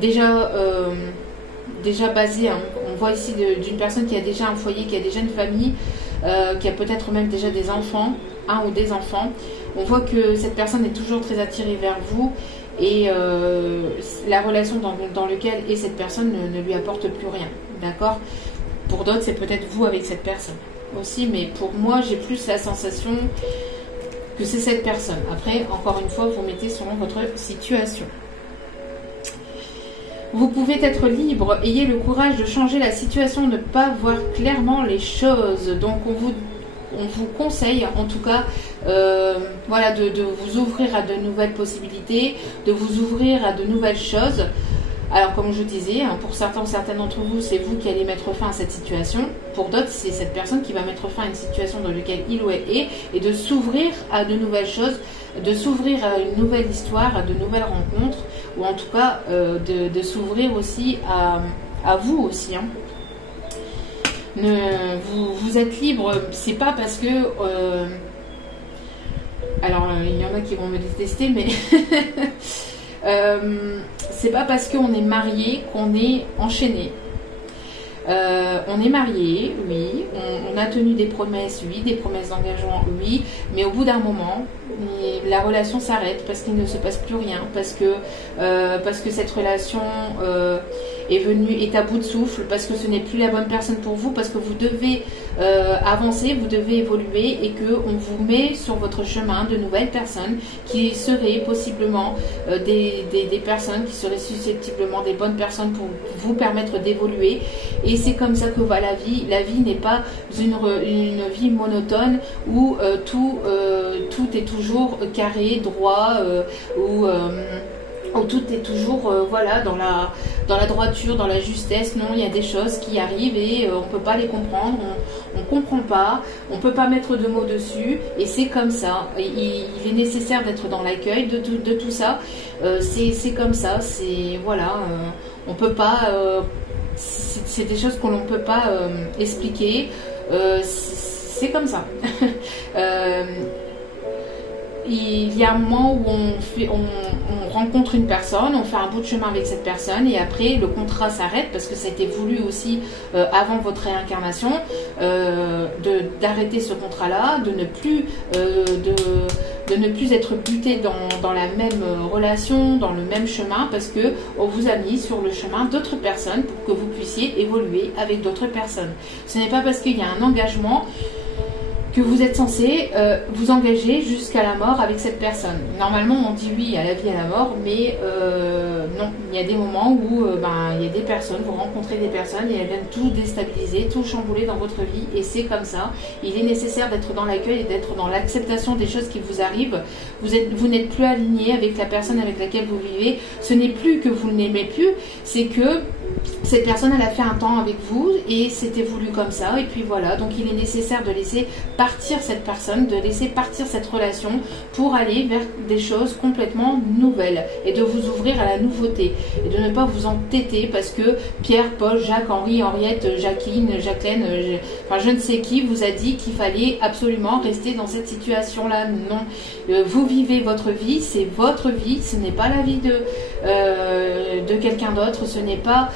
déjà basée, hein. On voit ici d'une personne qui a déjà un foyer, qui a déjà une famille, qui a peut-être même déjà des enfants, un ou des enfants. On voit que cette personne est toujours très attirée vers vous et la relation dans laquelle est cette personne ne lui apporte plus rien. D'accord? Pour d'autres, c'est peut-être vous avec cette personne aussi, mais pour moi, j'ai plus la sensation que c'est cette personne. Après, encore une fois, vous mettez selon votre situation. Vous pouvez être libre, ayez le courage de changer la situation, de ne pas voir clairement les choses. Donc, on vous conseille, en tout cas, voilà, de vous ouvrir à de nouvelles possibilités, de vous ouvrir à de nouvelles choses. Alors, comme je disais, hein, pour certains d'entre vous, c'est vous qui allez mettre fin à cette situation. Pour d'autres, c'est cette personne qui va mettre fin à une situation dans laquelle il ou elle est et de s'ouvrir à de nouvelles choses, de s'ouvrir à une nouvelle histoire, à de nouvelles rencontres, ou en tout cas, de s'ouvrir aussi à vous aussi. Hein. Vous êtes libre, c'est pas parce que... alors, il y en a qui vont me détester, mais... c'est pas parce qu'on est marié qu'on est enchaîné. On est marié, oui, on a tenu des promesses, oui, des promesses d'engagement, oui, mais au bout d'un moment, la relation s'arrête parce qu'il ne se passe plus rien, parce que cette relation est à bout de souffle, parce que ce n'est plus la bonne personne pour vous, parce que vous devez avancer, vous devez évoluer et qu'on vous met sur votre chemin de nouvelles personnes qui seraient possiblement des personnes qui seraient susceptiblement des bonnes personnes pour vous permettre d'évoluer. Et c'est comme ça que va la vie. La vie n'est pas une vie monotone où tout est toujours carré, droit, où tout est toujours voilà, dans la droiture, dans la justesse. Non, il y a des choses qui arrivent et on ne peut pas les comprendre, on ne comprend pas, on ne peut pas mettre de mots dessus et c'est comme ça. Il est nécessaire d'être dans l'accueil de tout ça. C'est comme ça, c'est voilà, on peut pas... c'est des choses qu'on ne peut pas expliquer, c'est comme ça. Il y a un moment où on rencontre une personne, on fait un bout de chemin avec cette personne et après le contrat s'arrête parce que ça a été voulu aussi avant votre réincarnation d'arrêter ce contrat-là, de ne plus être buté dans la même relation, dans le même chemin parce que on vous a mis sur le chemin d'autres personnes pour que vous puissiez évoluer avec d'autres personnes. Ce n'est pas parce qu'il y a un engagement que vous êtes censé vous engager jusqu'à la mort avec cette personne. Normalement, on dit oui à la vie et à la mort, mais non. Il y a des moments où il y a des personnes, vous rencontrez des personnes et elles viennent tout déstabiliser, tout chambouler dans votre vie et c'est comme ça. Il est nécessaire d'être dans l'accueil et d'être dans l'acceptation des choses qui vous arrivent. Vous n'êtes plus aligné avec la personne avec laquelle vous vivez. Ce n'est plus que vous ne l'aimez plus, c'est que cette personne, elle a fait un temps avec vous et c'était voulu comme ça et puis voilà. Donc il est nécessaire de laisser partir cette personne, de laisser partir cette relation pour aller vers des choses complètement nouvelles et de vous ouvrir à la nouveauté et de ne pas vous entêter parce que Pierre, Paul, Jacques, Henri, Henriette, Jacqueline, Jacqueline, je ne sais qui vous a dit qu'il fallait absolument rester dans cette situation-là. Non, vous vivez votre vie, c'est votre vie, ce n'est pas la vie de quelqu'un d'autre, ce n'est pas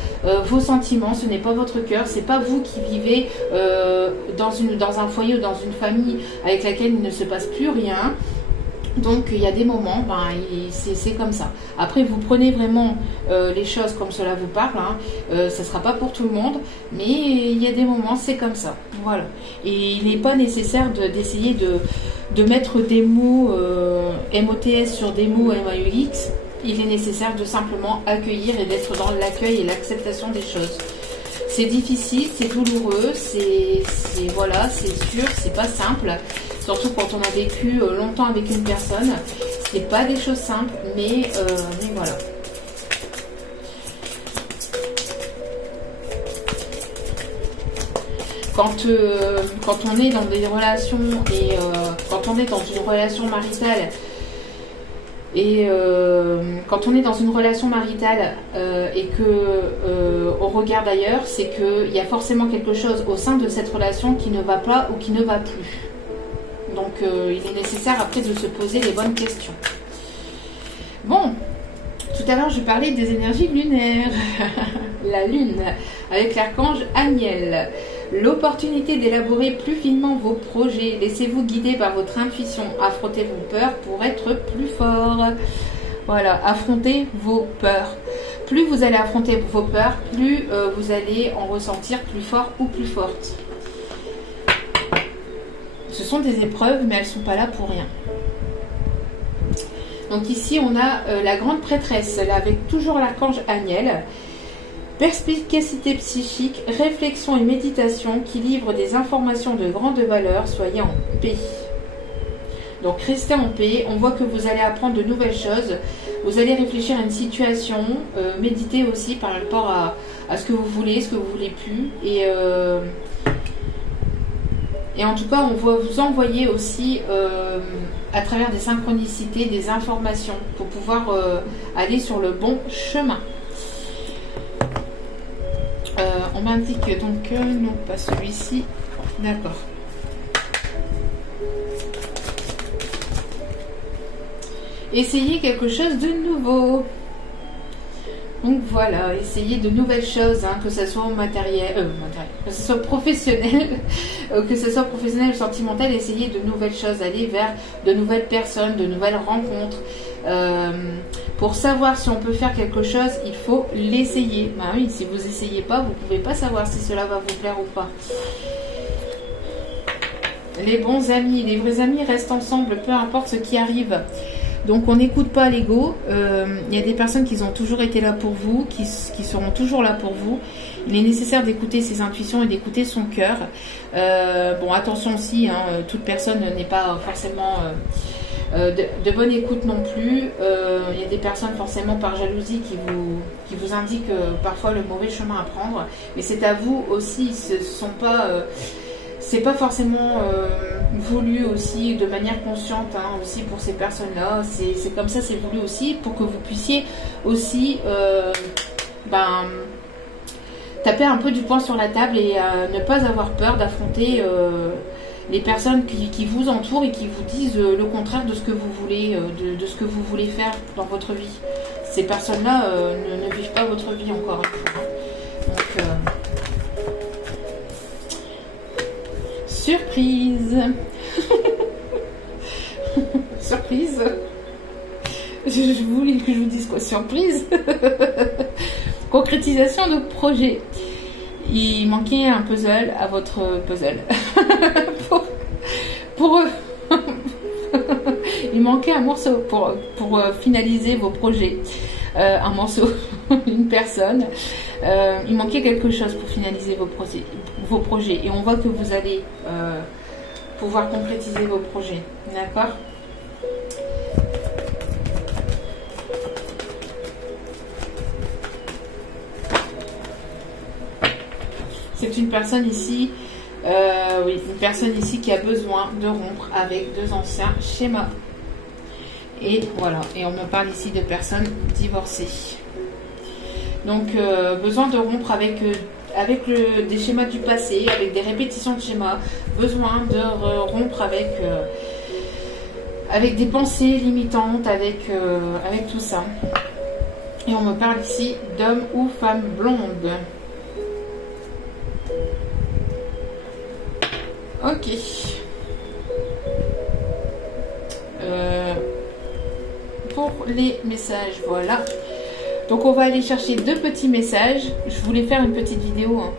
vos sentiments, ce n'est pas votre cœur, c'est pas vous qui vivez dans un foyer ou dans une famille avec laquelle il ne se passe plus rien. Donc il y a des moments, c'est comme ça. Après vous prenez vraiment les choses comme cela vous parle, hein. Ça ne sera pas pour tout le monde, mais il y a des moments c'est comme ça. Voilà. Et il n'est pas nécessaire d'essayer de mettre des mots MOTS sur des mots MAUX. Il est nécessaire de simplement accueillir et d'être dans l'accueil et l'acceptation des choses. C'est difficile, c'est douloureux, c'est voilà, c'est sûr, c'est pas simple. Surtout quand on a vécu longtemps avec une personne, c'est pas des choses simples, mais voilà. Quand on est dans des relations et quand on est dans une relation maritale et quand on est dans une relation maritale et que on regarde ailleurs, c'est qu'il y a forcément quelque chose au sein de cette relation qui ne va pas ou qui ne va plus. Donc il est nécessaire après de se poser les bonnes questions. Bon, tout à l'heure je parlais des énergies lunaires. La lune avec l'archange Amiel. l'opportunité d'élaborer plus finement vos projets. Laissez-vous guider par votre intuition. Affrontez vos peurs pour être plus fort. Voilà, affrontez vos peurs. Plus vous allez affronter vos peurs, plus vous allez en ressentir plus fort ou plus forte. Ce sont des épreuves, mais elles ne sont pas là pour rien. Donc ici, on a la grande prêtresse, là, avec toujours l'archange Aniel. Perspicacité psychique, réflexion et méditation qui livrent des informations de grande valeur. Soyez en paix. Donc restez en paix. On voit que vous allez apprendre de nouvelles choses. Vous allez réfléchir à une situation. Méditer aussi par rapport à ce que vous voulez, ce que vous voulez plus. Et en tout cas, on va vous envoyer aussi, à travers des synchronicités, des informations pour pouvoir aller sur le bon chemin. On m'indique donc non, pas celui-ci. D'accord. Essayez quelque chose de nouveau. Donc voilà, essayez de nouvelles choses, hein, que ce soit matériel, que ce soit professionnel, que ce soit professionnel ou sentimental, essayez de nouvelles choses, allez vers de nouvelles personnes, de nouvelles rencontres. Pour savoir si on peut faire quelque chose, il faut l'essayer. Bah oui, si vous essayez pas, vous ne pouvez pas savoir si cela va vous plaire ou pas. Les bons amis, les vrais amis restent ensemble, peu importe ce qui arrive. Donc on n'écoute pas l'ego. Il y a des personnes qui ont toujours été là pour vous, qui seront toujours là pour vous. Il est nécessaire d'écouter ses intuitions et d'écouter son cœur. Bon, attention aussi, hein, toute personne n'est pas forcément de bonne écoute non plus. Il y a des personnes forcément par jalousie qui vous indiquent parfois le mauvais chemin à prendre. Mais c'est à vous aussi, c'est pas forcément voulu aussi de manière consciente, hein, aussi pour ces personnes-là. C'est comme ça, c'est voulu aussi pour que vous puissiez aussi taper un peu du poing sur la table et ne pas avoir peur d'affronter les personnes qui vous entourent et qui vous disent le contraire de ce que vous voulez, de ce que vous voulez faire dans votre vie. Ces personnes-là ne vivent pas votre vie encore une fois. Donc, surprise. Surprise. Je voulais que je vous dise quoi? Surprise. Concrétisation de projet. Il manquait un puzzle à votre puzzle. pour il manquait un morceau pour finaliser vos projets. Un morceau, une personne. Il manquait quelque chose pour finaliser vos projets. Et on voit que vous allez pouvoir concrétiser vos projets. D'accord ? C'est une personne ici, oui, une personne ici qui a besoin de rompre avec deux anciens schémas. Et voilà, et on me parle ici de personnes divorcées. Donc, besoin de rompre avec des schémas du passé, avec des répétitions de schémas. Besoin de rompre avec des pensées limitantes, avec tout ça. Et on me parle ici d'homme ou femme blonde. Ok. Pour les messages, voilà. Donc on va aller chercher deux petits messages. Je voulais faire une petite vidéo, hein.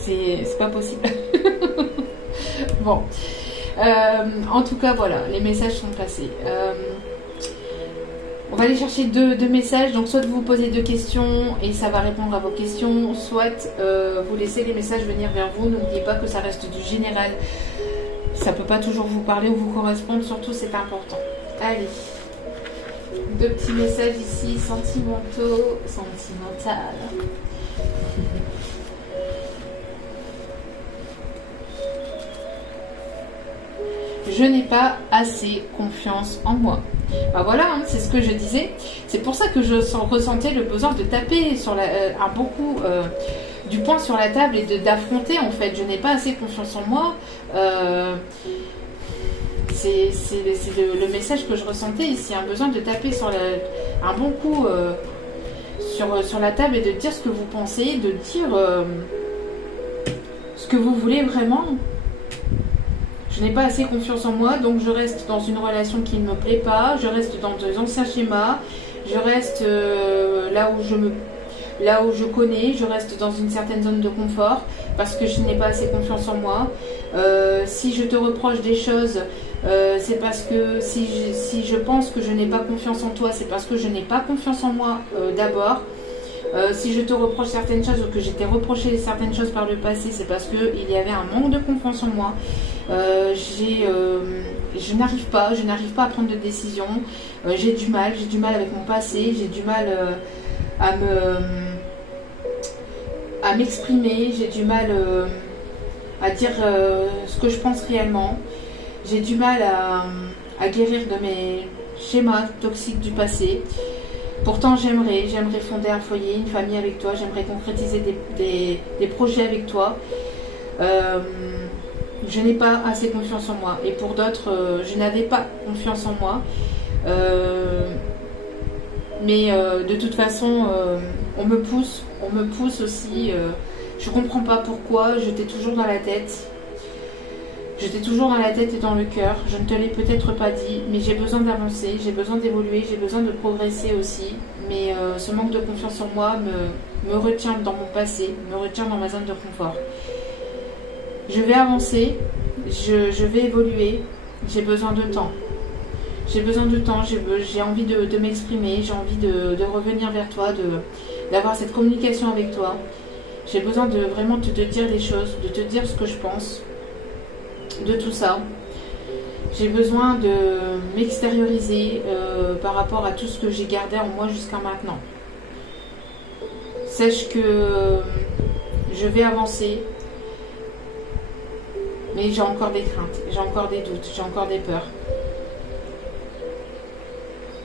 C'est pas possible. Bon. En tout cas, voilà, les messages sont passés. On va aller chercher deux messages. Donc soit vous posez deux questions et ça va répondre à vos questions, soit vous laissez les messages venir vers vous. N'oubliez pas que ça reste du général. Ça peut pas toujours vous parler ou vous correspondre, surtout c'est important. Allez. Deux petits messages ici, sentimentaux, sentimental. Je n'ai pas assez confiance en moi. Ben voilà, hein, c'est ce que je disais. C'est pour ça que je ressentais le besoin de taper sur un bon coup du poing sur la table et d'affronter en fait. Je n'ai pas assez confiance en moi. C'est le message que je ressentais ici. Un besoin de taper sur un bon coup sur la table et de dire ce que vous pensez, de dire ce que vous voulez vraiment. Je n'ai pas assez confiance en moi, donc je reste dans une relation qui ne me plaît pas, je reste dans des anciens schémas, je reste là où je connais, je reste dans une certaine zone de confort parce que je n'ai pas assez confiance en moi. Si je te reproche des choses, c'est parce que si je pense que je n'ai pas confiance en toi, c'est parce que je n'ai pas confiance en moi d'abord. Si je te reproche certaines choses ou que je t'ai reproché certaines choses par le passé, c'est parce qu'il y avait un manque de confiance en moi. Je n'arrive pas à prendre de décision. J'ai du mal avec mon passé, j'ai du mal à m'exprimer, j'ai du mal à dire ce que je pense réellement. J'ai du mal à guérir de mes schémas toxiques du passé. Pourtant, j'aimerais fonder un foyer, une famille avec toi, j'aimerais concrétiser des projets avec toi. Je n'ai pas assez confiance en moi. Et pour d'autres, je n'avais pas confiance en moi. Mais de toute façon, on me pousse aussi. Je comprends pas pourquoi, j'étais toujours dans la tête. J'étais toujours dans la tête et dans le cœur. Je ne te l'ai peut-être pas dit, mais j'ai besoin d'avancer, j'ai besoin d'évoluer, j'ai besoin de progresser aussi. Mais ce manque de confiance en moi me retient dans mon passé, me retient dans ma zone de confort. Je vais avancer, je vais évoluer, j'ai besoin de temps. J'ai besoin de temps, j'ai envie de m'exprimer, j'ai envie de revenir vers toi, d'avoir cette communication avec toi. J'ai besoin de vraiment te dire les choses, de te dire ce que je pense de tout ça. J'ai besoin de m'extérioriser par rapport à tout ce que j'ai gardé en moi jusqu'à maintenant. Sache que je vais avancer, mais j'ai encore des craintes, j'ai encore des doutes, j'ai encore des peurs.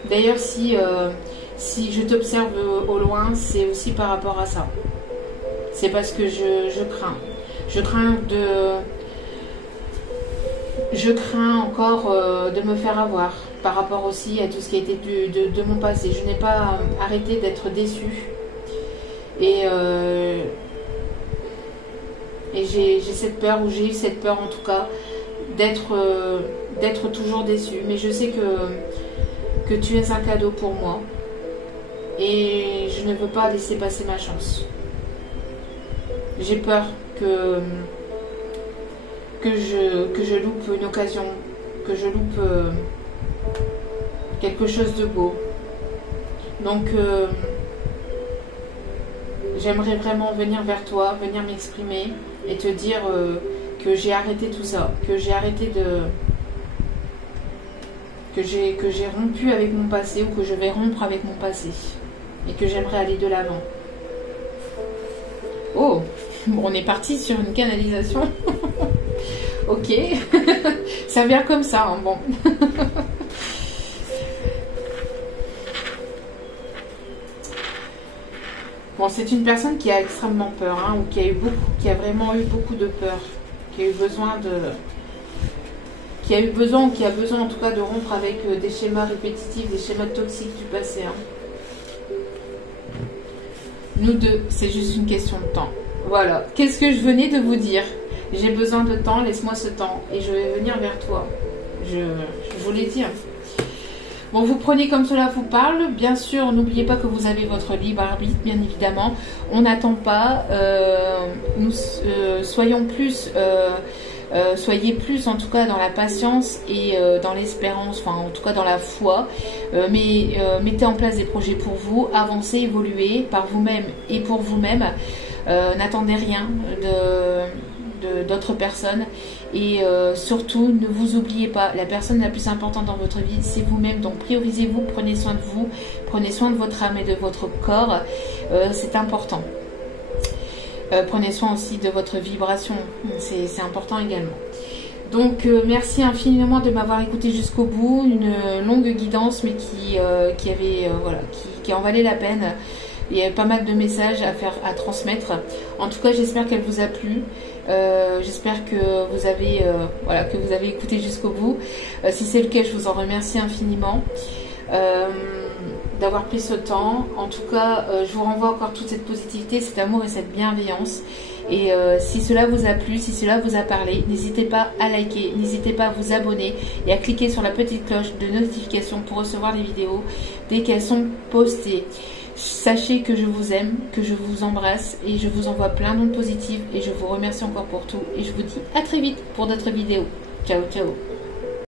D'ailleurs, si je t'observe au loin, c'est aussi par rapport à ça. C'est parce que je crains. Je crains encore de me faire avoir par rapport aussi à tout ce qui a été de mon passé. Je n'ai pas arrêté d'être déçue. Et j'ai cette peur, ou j'ai eu cette peur en tout cas, d'être toujours déçue. Mais je sais que tu es un cadeau pour moi. Et je ne veux pas laisser passer ma chance. J'ai peur que je loupe une occasion, que je loupe quelque chose de beau. Donc, j'aimerais vraiment venir vers toi, venir m'exprimer et te dire que j'ai arrêté tout ça, que j'ai arrêté que j'ai rompu avec mon passé, ou que je vais rompre avec mon passé, et que j'aimerais aller de l'avant. Oh, bon, on est parti sur une canalisation. Ok, ça vient comme ça, hein, bon. Bon, c'est une personne qui a extrêmement peur, hein, ou qui a vraiment eu beaucoup de peur, qui a eu besoin en tout cas de rompre avec des schémas répétitifs, des schémas toxiques du passé. Hein. Nous deux, c'est juste une question de temps. Voilà, qu'est-ce que je venais de vous dire? J'ai besoin de temps, laisse-moi ce temps et je vais venir vers toi. Je vous l'ai dit. Hein. Bon, vous prenez comme cela vous parle. Bien sûr, n'oubliez pas que vous avez votre libre arbitre, bien évidemment. On n'attend pas. Soyez plus en tout cas dans la patience et dans l'espérance, enfin en tout cas dans la foi. Mais mettez en place des projets pour vous, avancez, évoluez par vous-même et pour vous-même. N'attendez rien d'autres personnes et surtout ne vous oubliez pas, la personne la plus importante dans votre vie c'est vous-même, donc priorisez-vous, prenez soin de vous, prenez soin de votre âme et de votre corps, c'est important. Prenez soin aussi de votre vibration, c'est important également. Donc merci infiniment de m'avoir écouté jusqu'au bout, une longue guidance mais qui en valait la peine. Il y a pas mal de messages à transmettre. En tout cas, j'espère qu'elle vous a plu. J'espère que vous avez écouté jusqu'au bout. Si c'est le cas, je vous en remercie infiniment d'avoir pris ce temps. En tout cas, je vous renvoie encore toute cette positivité, cet amour et cette bienveillance. Et si cela vous a plu, si cela vous a parlé, n'hésitez pas à liker, n'hésitez pas à vous abonner et à cliquer sur la petite cloche de notification pour recevoir les vidéos dès qu'elles sont postées. Sachez que je vous aime, que je vous embrasse et je vous envoie plein d'ondes positives et je vous remercie encore pour tout et je vous dis à très vite pour d'autres vidéos. Ciao, ciao.